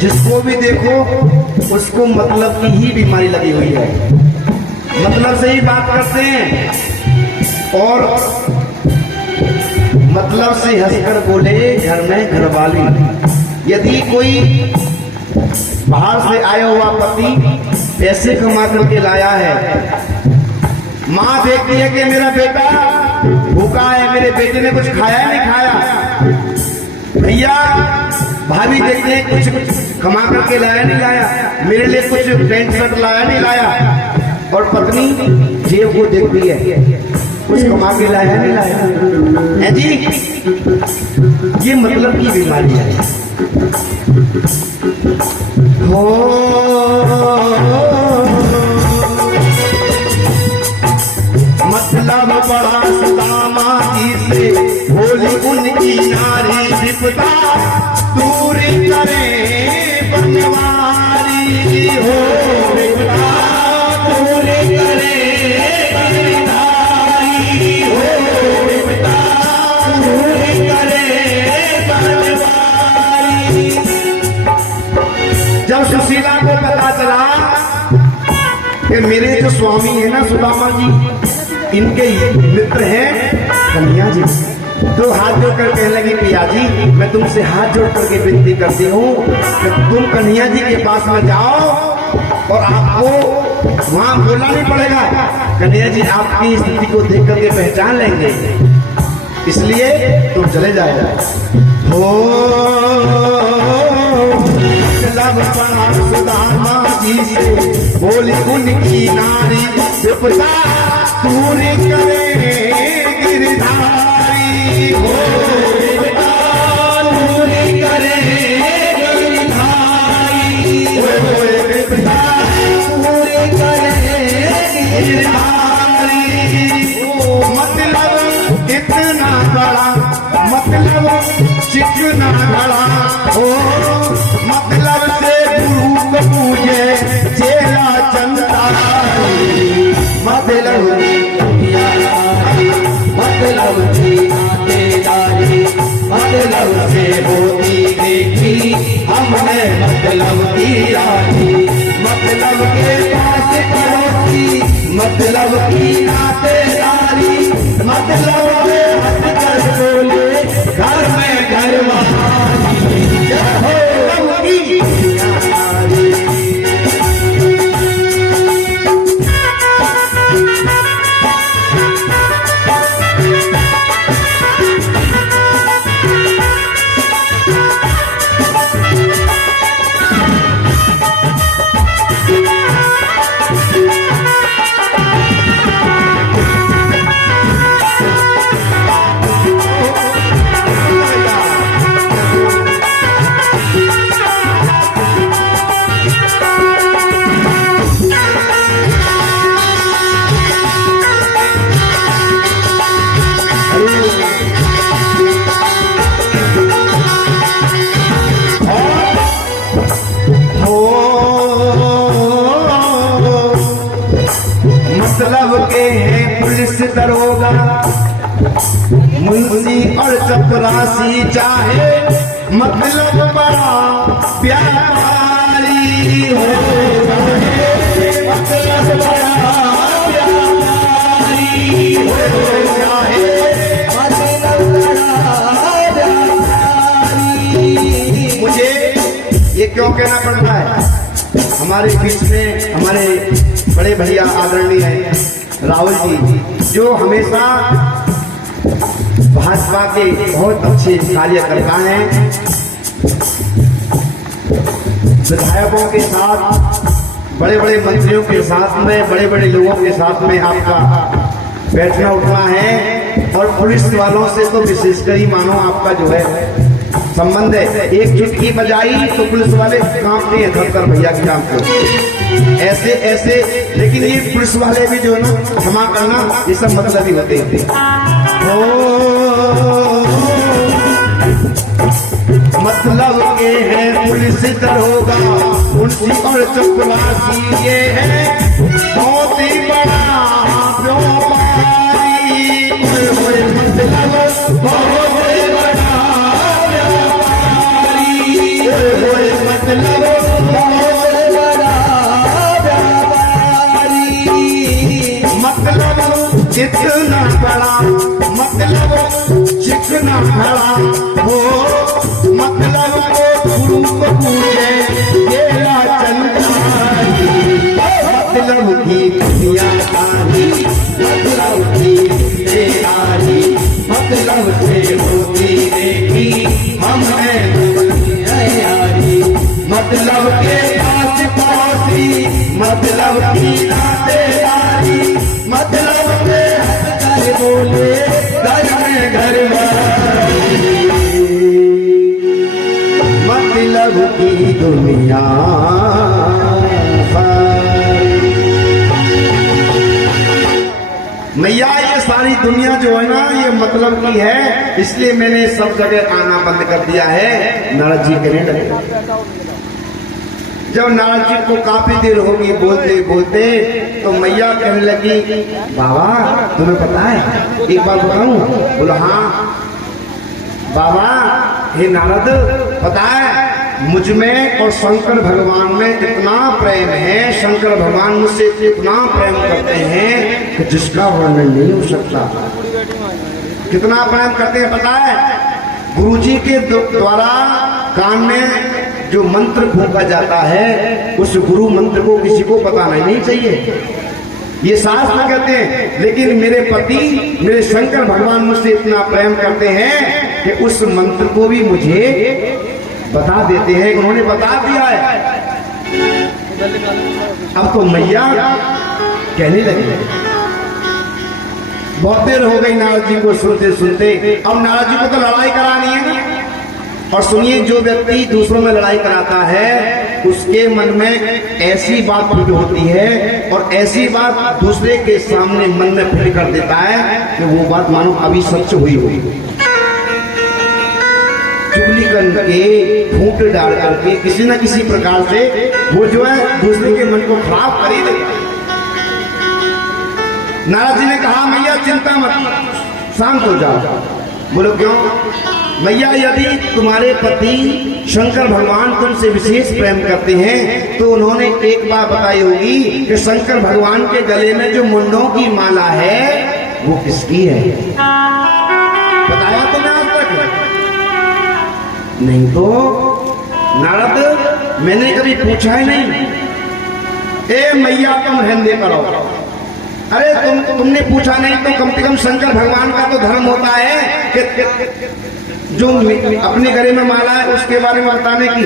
जिसको भी देखो उसको मतलब की ही बीमारी लगी हुई है। मतलब से ही बात करते हैं और मतलब से हंसकर बोले घर में घरवाली। यदि कोई बाहर से आया हुआ पति पैसे कमा करके लाया है, माँ देखती है कि मेरा बेटा भूखा है, मेरे बेटे ने कुछ खाया नहीं खाया। भैया भाभी देखते हैं कुछ कमा करके लाया नहीं लाया, मेरे लिए कुछ पैंट शर्ट लाया नहीं लाया। और पत्नी जेब को देखती है, कुछ कमा के लाया नहीं लाया है जी। ये मतलब की बीमारी है। हो मतलब बड़ा सुदामा जी से बोली उनकी नारी विपदा दूर करे बनवारी। हो विपदा दूर करे बनवारी, हो विपदा दूर करे बनवारी। जब सुशीला को पता चला कि मेरे जो स्वामी है ना सुदामा जी, इनके मित्र हैं कन्हैया जी, तो हाथ जोड़ कर कहने लगी पिया जी मैं तुमसे हाथ जोड़ करके विनती करती हूँ कि तुम कन्हैया जी के पास में जाओ और आपको वहां बोलना नहीं पड़ेगा। कन्हैया जी आपकी स्थिति को देख करके पहचान लेंगे, इसलिए तुम चले जाओ। हो सुदामा जी से बोली उनकी नारी विपदा दूर करे गिरधारी। हो विपदा दूर करे गिरधारी, हो विपदा दूर करे गिरधारी। मतलब की नातेदारी मतलब से होती देखी हमने मतलब की यारी मतलब के पास पड़ोसी मतलब की नातेदारी मतलब में हट कर बोले घर में घर वहारी जय हो मतलब की यारी। मतलब के हैं पुलिस दरोगा मुंशी और चपरासी चाहे मतलब बड़ा व्यापारी हो मतलब बड़ा व्यापारी हो चाहे मतलब बड़ा व्यापारी। मुझे ये क्यों कहना पड़ता है? हमारे बीच में हमारे बड़े भैया आदरणीय राहुल जी जो हमेशा भाजपा के बहुत अच्छे कार्यकर्ता हैं, विधायकों के साथ बड़े बड़े मंत्रियों के साथ में बड़े बड़े लोगों के साथ में आपका बैठना उठना है और पुलिस वालों से तो विशेषकर ही मानो आपका जो है संबंध है। एक चुटकी बजाई तो पुलिस वाले कांपते हैं थर भैया के काम को ऐसे ऐसे। लेकिन ये पुलिस वाले भी जो है ना क्षमा करना ये सब मतलब ही होते हैं। मतलब के हैं पुलिस दरोगा मुंशी और चपरासी ये है बहुत ही बड़ा व्यापारी मतलब बहुत बड़ा व्यापारी मतलब बहुत बड़ा व्यापारी मतलब जितना बड़ा मतलब जितना बड़ा हो मतलब को गुरु को पूजे केला चंदारी मतलब की दुनिया आनी मतलब की तेरारी मतलब से होती देखी हमने यारी मतलब के पास पड़ोसी मतलब की नातेदारी मतलब में हट कर बोले घर में घर मतलब की दुनिया। मैया ये सारी दुनिया जो है ना ये मतलब की है, इसलिए मैंने सब जगह आना बंद कर दिया है। नारद जी कहने लगे, जब नारद जी को काफी देर होगी बोलते बोलते तो मैया कहने लगी, बाबा तुम्हें पता है एक बात बताऊं? बोला हाँ। बाबा हे नारद पता है मुझ में और शंकर भगवान में इतना प्रेम है, शंकर भगवान मुझसे इतना प्रेम करते हैं कि जिसका वर्णन नहीं हो सकता। कितना प्रेम करते हैं पता है? गुरुजी के द्वारा कान में जो मंत्र फूंका जाता है उस गुरु मंत्र को किसी को बताना ही नहीं चाहिए, ये शास्त्र कहते हैं। लेकिन मेरे पति मेरे शंकर भगवान मुझसे इतना प्रेम करते हैं कि उस मंत्र को भी मुझे बता देते हैं। उन्होंने बता दिया है। अब तो मैया कहने लगी, बहुत देर हो गई नारद जी को सुनते सुनते, अब नारद जी को तो लड़ाई करानी है। और सुनिए, जो व्यक्ति दूसरों में लड़ाई कराता है उसके मन में ऐसी बात फिट होती है और ऐसी बात दूसरे के सामने मन में फिट कर देता है कि वो बात मानो अभी सच हुई हुई। चुगली करके फूट डाल करके किसी न किसी प्रकार से वो जो है दूसरे के मन को खराब कर ही देता है। नारद जी ने कहा, मैया चिंता मत, शांत हो जाओ। बोलो क्यों? मैया यदि तुम्हारे पति शंकर भगवान तुमसे विशेष प्रेम करते हैं तो उन्होंने एक बात बताई होगी कि शंकर भगवान के गले में जो मुंडों की माला है वो किसकी है? बताया तो मैं आज तक नहीं। तो नारद मैंने कभी पूछा ही नहीं, ए मैया तुम रहने करो। अरे तुमने पूछा नहीं तो कम से कम शंकर भगवान का तो धर्म होता है कि जो अपने गले में माला है उसके बारे में बताने की।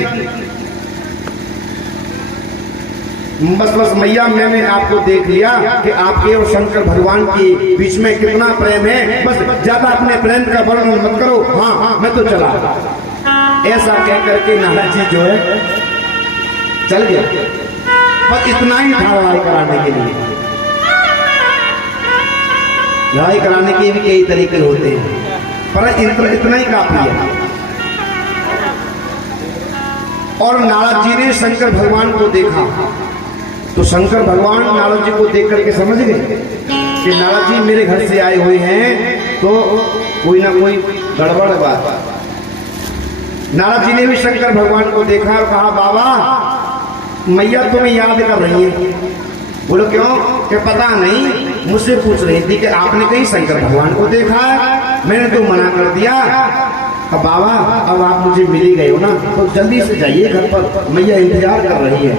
बस मैया मैंने आपको देख लिया कि आपके और शंकर भगवान के बीच में कितना प्रेम है, बस ज्यादा अपने प्रेम का वर्णन मत करो। हाँ मैं तो चला। ऐसा कह करके नारद जी जो है चल गया, बस इतना ही था लड़ाई कराने के लिए। लड़ाई कराने के भी कई तरीके होते हैं पर इतना ही काफी है। और नारद जी ने शंकर भगवान को देखा तो शंकर भगवान नारद जी को देख करके समझ गए कि नारद जी मेरे घर से आए हुए हैं तो कोई ना कोई गड़बड़ बात। नारद जी ने भी शंकर भगवान को देखा और कहा बाबा मैया तुम्हें याद कर रही है। बोलो क्यों? कि पता नहीं मुझसे पूछ रही थी कि आपने कहीं शंकर भगवान को देखा है, मैंने तो मना कर दिया। अब बाबा अब आप मुझे मिल ही गए हो ना तो जल्दी से जाइए घर पर, मैया इंतजार कर रही है।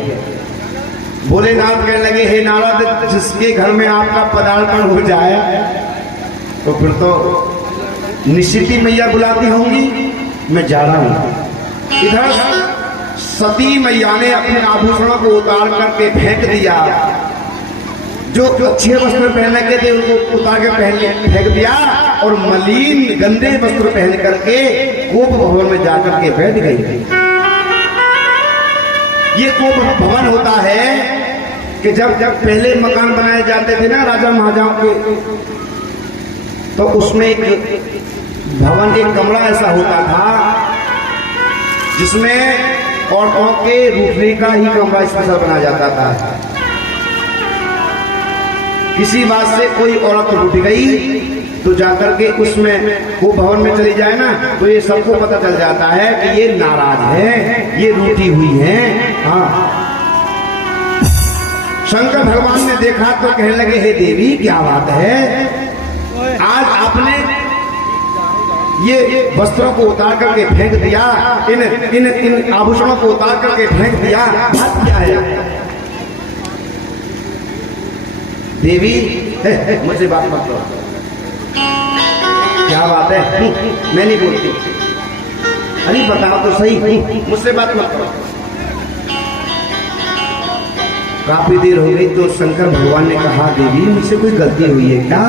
भोलेनाथ कहने लगे हे नारद जिसके घर में आपका पदार्पण हो जाए तो फिर तो निश्चित ही मैया बुलाती होंगी, मैं जा रहा हूं। इधर सती मैया ने अपने आभूषणों को उतार करके फेंक दिया, जो अच्छे वस्त्र पहने के थे उनको उतार के फेंक दिया और मलिन गंदे वस्त्र पहन करके कोप भवन में जाकर के बैठ गई। ये कोप भवन होता है कि जब पहले मकान बनाए जाते थे ना राजा महाराजाओं के, तो उसमें एक भवन एक कमरा ऐसा होता था जिसमें औरतों के रूठने का ही कमरा स्पेशल बनाया जाता था। किसी बात से कोई औरत रूठ गई तो जाकर के उसमें वो भवन में चली जाए ना तो ये सबको पता चल जाता है कि ये नाराज है, ये रूठी हुई है। हाँ शंकर भगवान ने देखा तो कहने लगे हे देवी क्या बात है, आज आपने ये वस्त्रों को उतार करके फेंक दिया, इन आभूषणों को उतार करके फेंक दिया, बात क्या है? देवी मुझसे बात मत करो, क्या बात है? मैं नहीं बोलती। अरे बताओ तो सही, मुझसे बात मत करो। काफी देर हो गई तो शंकर भगवान ने कहा देवी मुझसे कोई गलती हुई है क्या?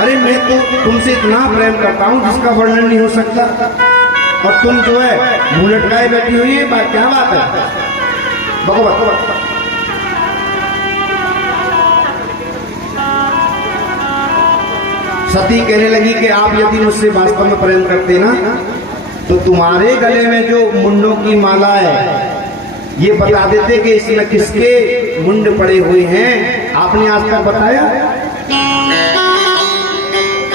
अरे मैं तो तुमसे इतना प्रेम करता हूं जिसका वर्णन नहीं हो सकता और तुम जो है मुंह लटकाए बैठी हुई है, बात क्या बात है? भगवत सती कहने लगी कि आप यदि मुझसे वास्तव में प्रेम करते ना तो तुम्हारे गले में जो मुंडों की माला है ये बता देते कि इसमें किसके मुंड पड़े हुए हैं। आपने आज तक बताया?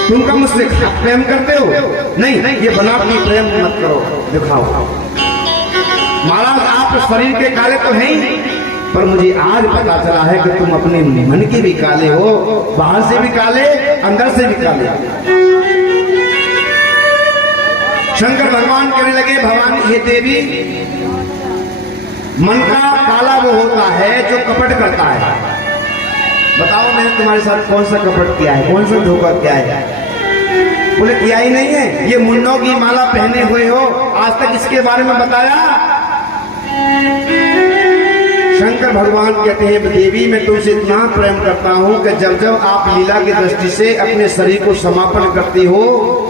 तुम क्या मुझसे प्रेम करते हो? नहीं ये बनावटी प्रेम मत करो, दिखाओ। महाराज आप शरीर के काले तो हैं ही, पर मुझे आज पता चला है कि तुम अपने मन के भी काले हो, बाहर से भी काले अंदर से भी काले। शंकर भगवान कहने लगे भगवान ये देवी मन का काला वो होता है जो कपट करता है। बताओ मैंने तुम्हारे साथ कौन सा कपट किया है, कौन सा धोखा किया है? बोले किया ही नहीं है। ये मुंडों की माला पहने हुए हो, आज तक इसके बारे में बताया? शंकर भगवान कहते हैं देवी मैं तुमसे इतना प्रेम करता हूं कि जब जब आप लीला की दृष्टि से अपने शरीर को समापन करती हो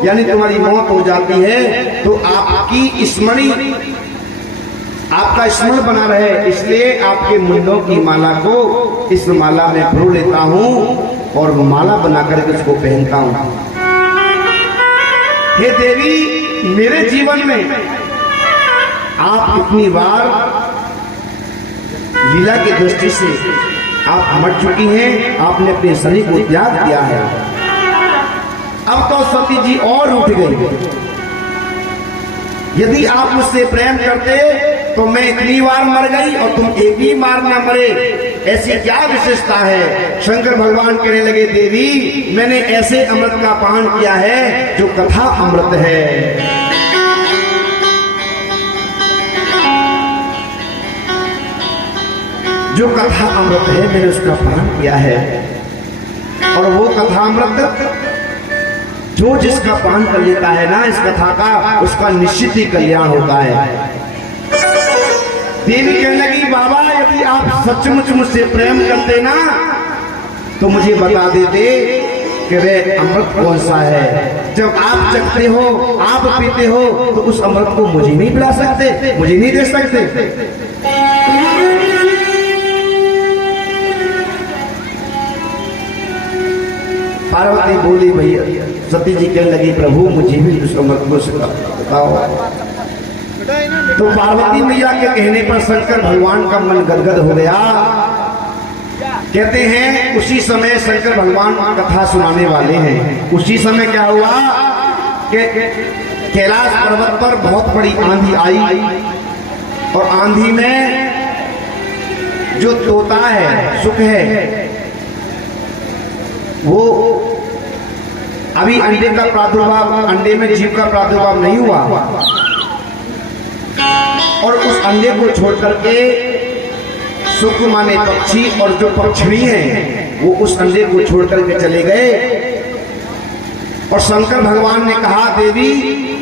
यानी तुम्हारी मौत हो जाती है तो आपकी स्मृति आपका स्मरण बना रहे, इसलिए आपके मुंडों की माला को इस माला में परो लेता हूं और माला बनाकर इसको पहनता हूं। हे देवी मेरे जीवन में आप इतनी बार लीला की दृष्टि से आप मर चुकी हैं, आपने अपने शरीर को त्याग किया है। अब तो सती जी और उठ गई। यदि आप मुझसे प्रेम करते तो मैं इतनी बार मर गई और तुम एक ही बार न मरे, ऐसी क्या विशेषता है? शंकर भगवान कहने लगे, देवी मैंने ऐसे अमृत का पान किया है जो कथा अमृत है। जो कथा अमृत है मैंने उसका पान किया है, और वो कथा अमृत जो जिसका पान कर लेता है ना इस कथा का, उसका निश्चित ही कल्याण होता है। देवी कहने लगी, बाबा यदि आप सचमुच मुझसे प्रेम करते ना तो मुझे बता देते कि वे अमृत कौन सा है। जब आप चखते हो, आप पीते हो, तो उस अमृत को मुझे नहीं पिला सकते, मुझे नहीं दे सकते। पार्वती बोली, भैया सती जी कहने लगी, प्रभु मुझे भी उस अमृत को बताओ। तो पार्वती मैया के कहने पर शंकर भगवान का मन गदगद हो गया। कहते हैं उसी समय शंकर भगवान कथा सुनाने वाले हैं। उसी समय क्या हुआ कि कैलाश पर्वत पर बहुत बड़ी आंधी आई, और आंधी में जो तोता है, सुख है, वो अभी अंडे का प्रादुर्भाव, अंडे में जीव का प्रादुर्भाव नहीं हुआ, और उस अंडे को छोड़ करके सुख माने पक्षी और जो पक्षिणी हैं वो उस अंडे को छोड़ करके चले गए। और शंकर भगवान ने कहा, देवी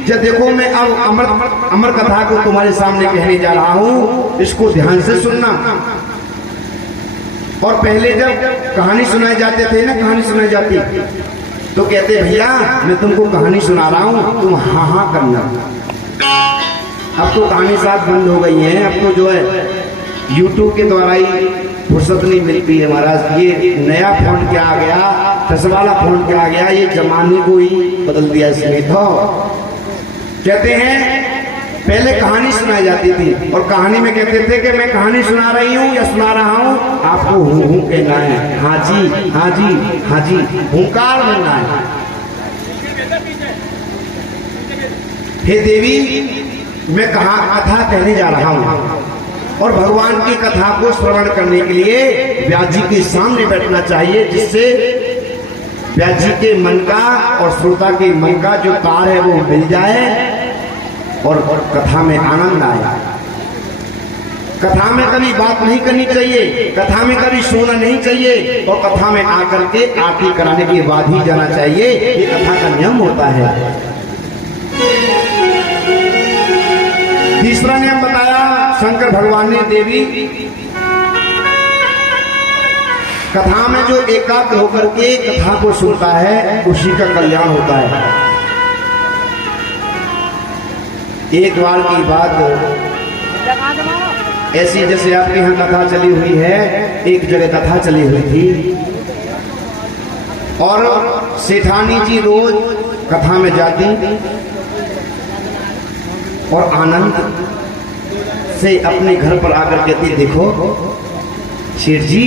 जब देखो मैं अब अमर कथा को तुम्हारे सामने कहने जा रहा हूं, इसको ध्यान से सुनना। और पहले जब कहानी सुनाई जाते थे ना, कहानी सुनाई जाती तो कहते, भैया मैं तुमको कहानी सुना रहा हूं, तुम हाँ हाँ करना। अब तो कहानी साथ बंद हो गई है। अब तो जो है YouTube के द्वारा ही फुर्सत नहीं मिलती है महाराज। ये नया फोन क्या आ गया, टच वाला फोन क्या आ गया, ये जमाने को ही बदल दिया इसने। तो कहते हैं पहले कहानी सुनाई जाती थी, और कहानी में कहते थे कि मैं कहानी सुना रही हूँ या सुना रहा हूँ, आपको हूँ हूँ कहना है, हाँ जी हाँ जी हाँ जी, हुंकार बनना है। हे देवी मैं कथा कहने जा रहा हूँ, और भगवान की कथा को श्रवण करने के लिए व्यास जी के सामने बैठना चाहिए, जिससे व्यास जी के मन का और श्रोता के मन का जो तार है वो मिल जाए और कथा में आनंद आए। कथा में कभी बात नहीं करनी चाहिए, कथा में कभी सोना नहीं चाहिए, और कथा में आकर के आरती कराने के बाद ही जाना चाहिए। ये कथा का नियम होता है। तीसरा नियम बताया शंकर भगवान ने, देवी कथा में जो एकाग्र होकर के कथा को सुनता है उसी का कल्याण होता है। एक बार की बात ऐसी, जैसे आपके यहाँ कथा चली हुई है, एक जगह कथा चली हुई थी, और सेठानी जी रोज कथा में जाती और आनंद से अपने घर पर आकर कहती, देखो शेठ जी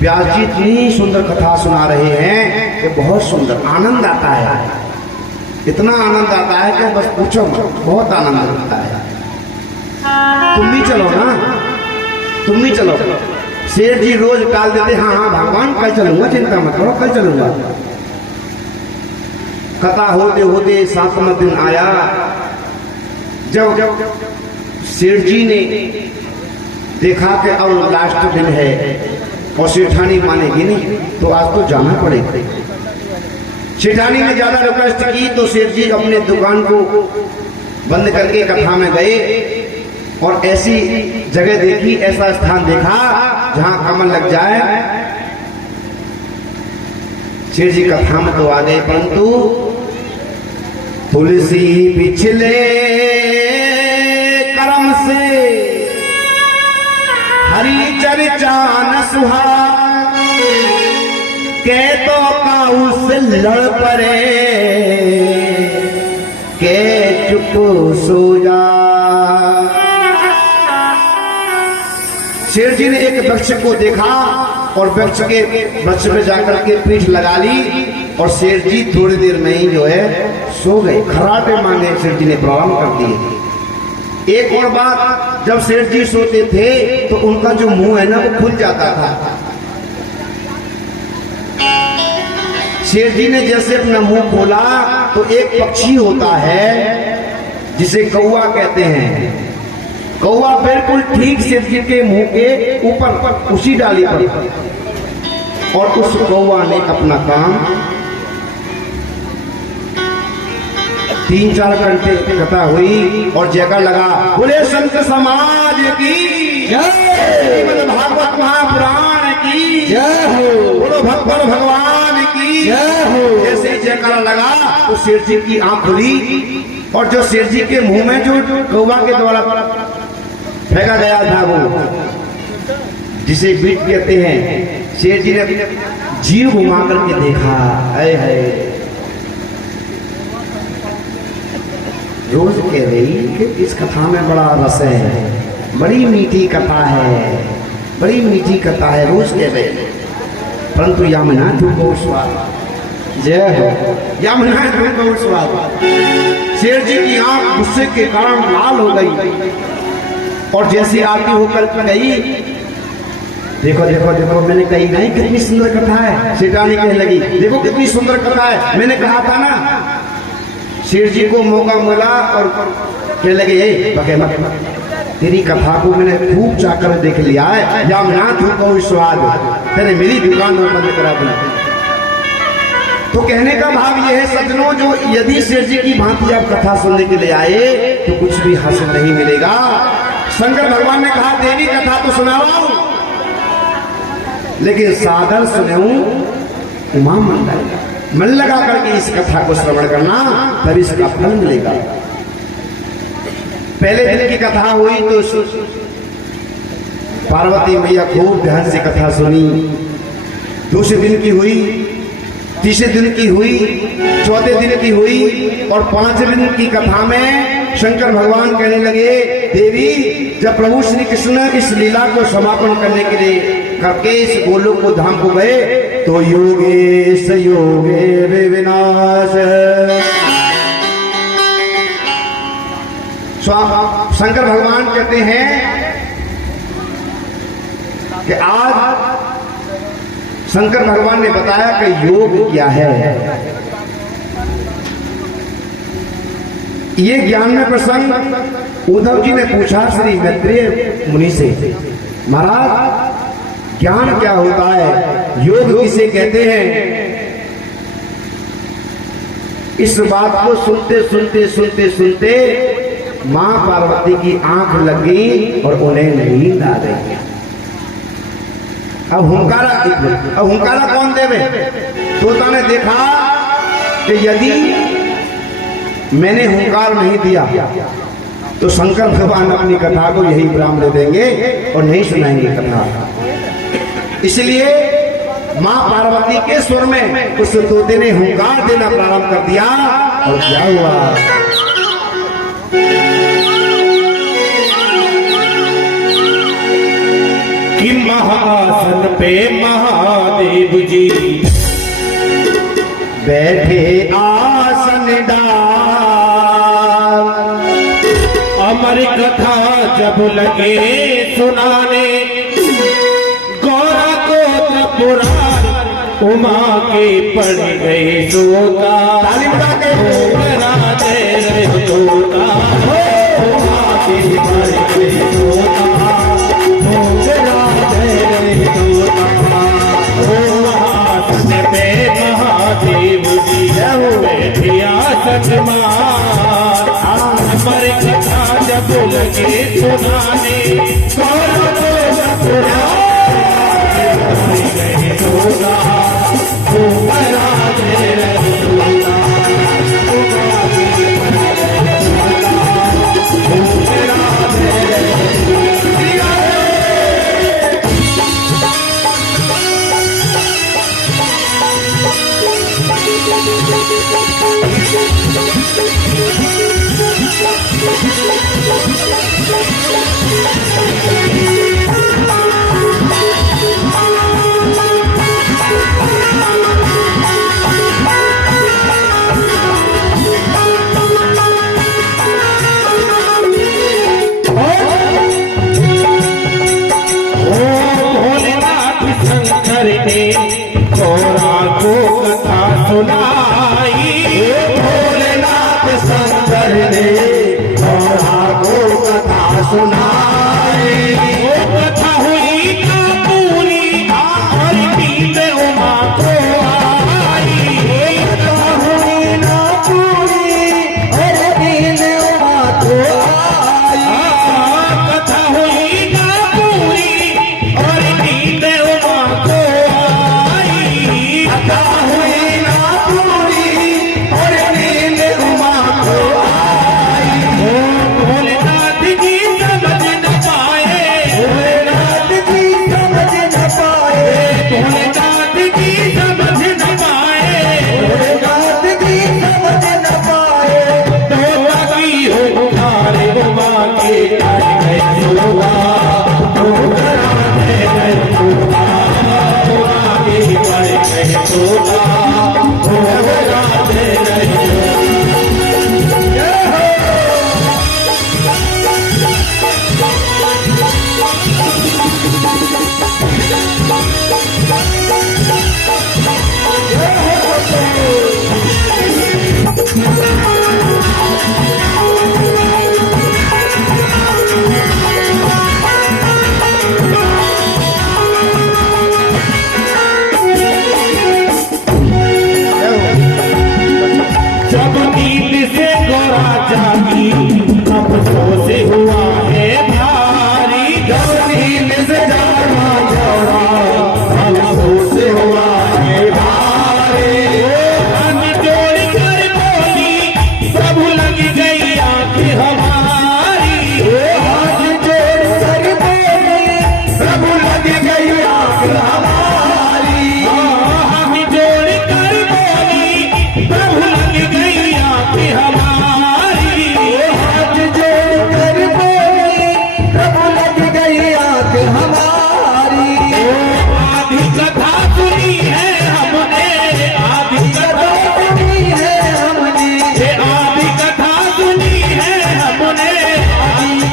व्यास जी इतनी सुंदर कथा सुना रहे हैं कि बहुत सुंदर आनंद आता है, इतना आनंद आता है कि बस पूछो मत, बहुत आनंद आता है। तुम भी चलो ना, तुम भी चलो। शेठ जी रोज टाल देते, हाँ हाँ भगवान कल चलूंगा, चिंता मत करो कल चलूंगा। कथा होते होते 7वां दिन आया, जब शेठ जी ने देखा कि अब लास्ट दिन है और सेठानी मानेगी नहीं, तो आज तो जाना पड़ेगा। सेठानी ने ज्यादा रिक्वेस्ट की तो सेठ जी अपने दुकान को बंद करके कथा में गए, और ऐसी जगह देखी, ऐसा स्थान देखा जहां कमल लग जाए। शेठ जी कथा में तो आ गए, परंतु तुलसी पिछले कर्म से हरि चर्चा न सुहा, के तो काऊ से लड़ पड़े, के चुप सो जा। शेर जी ने एक वृक्ष को देखा और वृक्ष पे जाकर के पीठ लगा ली और शेर जी थोड़ी देर में ही जो है सो गए। खराटे मारने शेर जी ने प्रारंभ कर दिए। एक और बात, जब शेर जी सोते थे तो उनका जो मुंह है ना वो खुल जाता था। शेर जी ने जैसे अपना मुंह खोला तो एक पक्षी होता है जिसे कौवा कहते हैं, कौवा बिल्कुल ठीक शेर जी के मुंह के ऊपर उसी डाली पर, और उस कौवा ने अपना काम 3-4 घंटे कथा हुई और जयकार लगा, बोले संत समाज की जय, भागवत महापुराण की जय हो, बोलो भगवान भगवान की जय हो। जैसे जयकारा लगा तो शेर जी की आंख खुली और जो शेर जी के मुंह में जो कौवा के द्वारा फेंका गया था वो जिसे बीट कहते हैं, शेर जी ने जीव घुमा करके देखा। है रोज कह रही कि इस कथा में बड़ा रस है, बड़ी मीठी कथा है, बड़ी मीठी कथा है, रोज कह रहे, परंतु यामिना तुमको स्वाद जय हो, यामिना तुमको स्वाद। शेर जी की आंख गुस्से के कारण लाल हो गई और जैसी आती होकर गई, देखो देखो देखो मैंने कही नहीं कितनी सुंदर कथा है, शेरानी कहने लगी देखो कितनी सुंदर कथा है, मैंने कहा था ना। शेर जी को मौका मिला और कहने लगे ये बके मत, तेरी कथा को मैंने खूब जाकर देख लिया है, या ना तू को स्वाद तेरे मेरी दुकान में बंद करा दी। तो कहने का भाव यह है सज्जनों, जो यदि शेर जी की भांति आप कथा सुनने के लिए आए तो कुछ भी हासिल नहीं मिलेगा। शंकर भगवान ने कहा देवी कथा तो सुनाओ, लेकिन सादर सुनाऊं उमा मंडल, मन लगा करके इस कथा को श्रवण करना, तभी इसका फल मिलेगा। पहले दिन की कथा हुई तो पार्वती मैया खूब ध्यान से कथा सुनी, दूसरे दिन की हुई, तीसरे दिन की हुई, चौथे दिन की हुई और 5वें दिन की कथा में शंकर भगवान कहने लगे देवी, जब प्रभु श्री कृष्ण इस लीला को समापन करने के लिए करके इस गोलोक को धाम को गए तो योगेश योगे विनाश, शंकर भगवान कहते हैं कि आज शंकर भगवान ने बताया कि योग क्या है। ये ज्ञान में प्रसंग उद्धव जी ने पूछा श्री मैत्रेय मुनि से, महाराज ज्ञान क्या होता है, योग किसे कहते हैं। इस बात को सुनते सुनते सुनते सुनते मां पार्वती की आंख लग गई और उन्हें नींद आ गई। अब हुंकारा कौन देवे। तोता ने देखा कि यदि मैंने हुंकार नहीं दिया तो शंकर भगवान अपनी कथा को यही विराम दे देंगे और नहीं सुनाएंगे कथा। इसलिए मां पार्वती के स्वर में उस तोते ने हुंकार देना प्रारंभ कर दिया और क्या हुआ, कि महासन पे महादेव जी बैठे आसन डाल, अमर कथा जब लगे सुनाने, गौरा को पुराण उमा के पड़ गए सोता, ताली बजा के राधे रहे सोता, उमा के पड़ गए सोता, महादेव जी बैठिया सचमार, हमारे कथा जब लगे सुनाने, गौरा को पुराण गए सोता, राधे रहे सोता, ने थोड़ा को कथा सुनाई। भोलेनाथ शंकर ने थोड़ा को कथा सुनाई। वो कथा हुई ना पूरी और नींद उमा को आई। कथा हुई ना पूरी और नींद उमा को आई। कथा हुई ना पूरी और नींद उमा को आई। कथा हुई ना पूरी और नींद उमा को आई। भोलेनाथ जी समझ न पाए। भोलेनाथ जी समझ न पाए। भोलेनाथ जी समझ न पाए। भोलेनाथ जी समझ न पाए। तो लगी हो तुम्हारे उमा के कर गए सुआ। तो कराने गए सुआ। उमा के कर गए सुआ। तो कराने गए जब नींद से गोरा जागी अफसोस हुआ है भारी। जब नींद से जागा जोड़ा अफसोस हुआ है भारी। हाथ जोड़ कर बोली प्रभु लग गई आंख हमारी। हाथ जोड़ कर बोले प्रभु लग गई आंख हमारी। हाथ जोड़ कर बोली प्रभु लग गई आंख हमारी। हाथ जोड़ कर बोले प्रभु लग गई आंख हमारी। आधी कथा सुनी है हमने। आधी कथा सुनी है हमने। ये आधी कथा सुनी है हमने।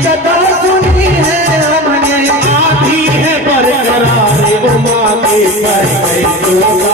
कथा सुनी है हमने। आधी है बरकरार उमा के कर गए सोना।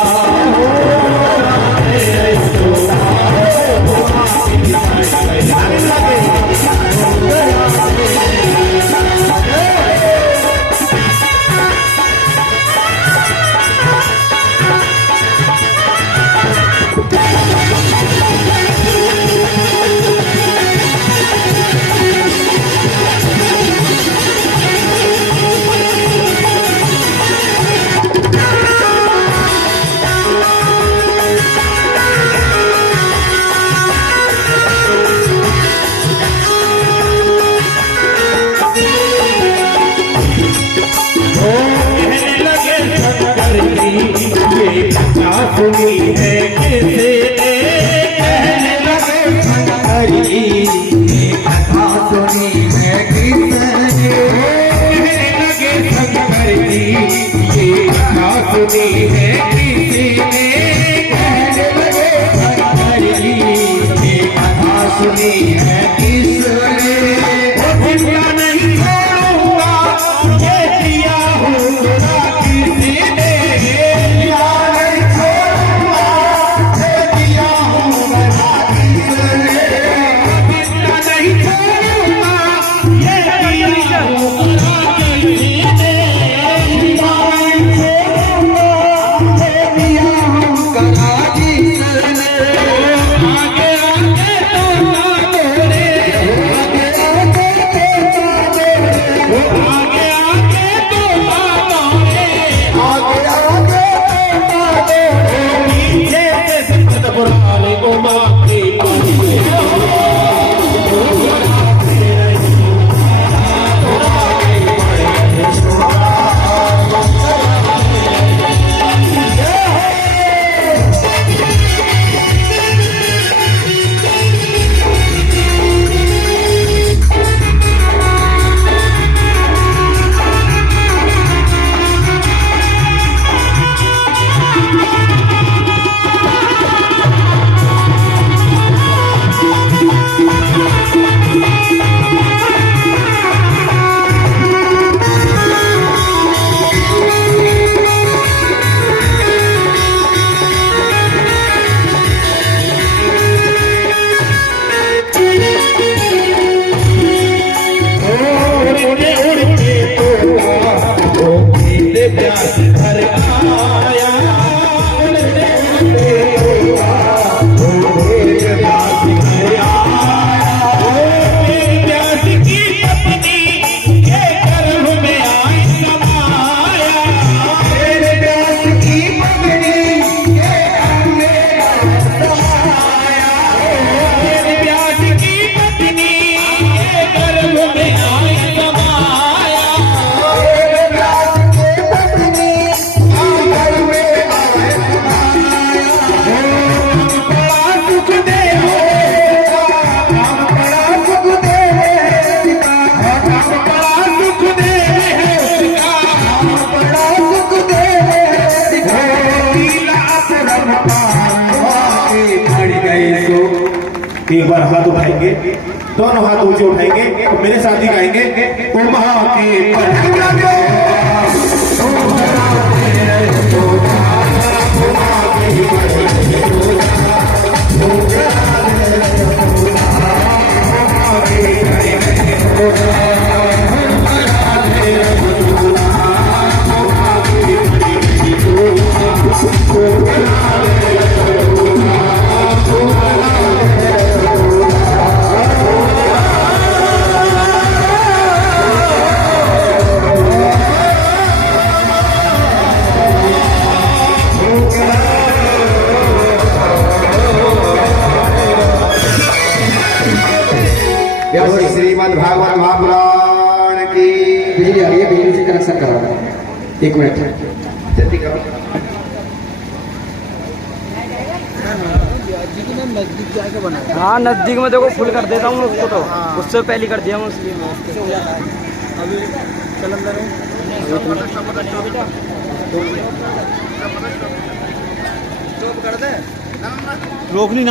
कहने लगे शंकर जी ये कथा सुनी है किसे ने। कहने लगे शंकर जी ये कथा सुनी है किसने। कहने लगे शंकर जी ये कथा सुनी है किसी ने। कहने लगे शंकर जी ये कथा सुनी है किसने। जिंदा नहीं छोड़ूंगा ये दिया हुआ किसी ने। दिया नहीं छोड़ूंगा ये दिया हूँ किसने। जिंदा नहीं छोड़ूंगा ये दिया हुआ किसी ने। दिया नहीं छोड़ूंगा ये प्यास भर आया प्यास की तपनी के गर्भ में आई समाया मेरे प्यास की पगड़ी के अंग में समाया। प्यास की तपनी के गर्भ में आई समाया मेरे प्यास की पगड़ी आंगन में आए समाया। बड़ा सुख दे बड़ा सुख दे बड़ा सुख दे बड़ा सुख दे नीला आसमान पार पड़ गई सो। एक बार हाथ उठाएंगे, दोनों हाथ ऊंचे उठाएंगे और मेरे साथ ही गाएंगे ओ माँ के श्रीमद् भागवत महापुराण की बिजली आ रही है, बिजली से कनेक्शन करा रहा है। एक मिनट। जल्दी करो। हाँ नजदीक में देखो फुल कर देता हूँ उसको, तो उससे पहले कर दिया मैं इसलिए। रोकनी ना।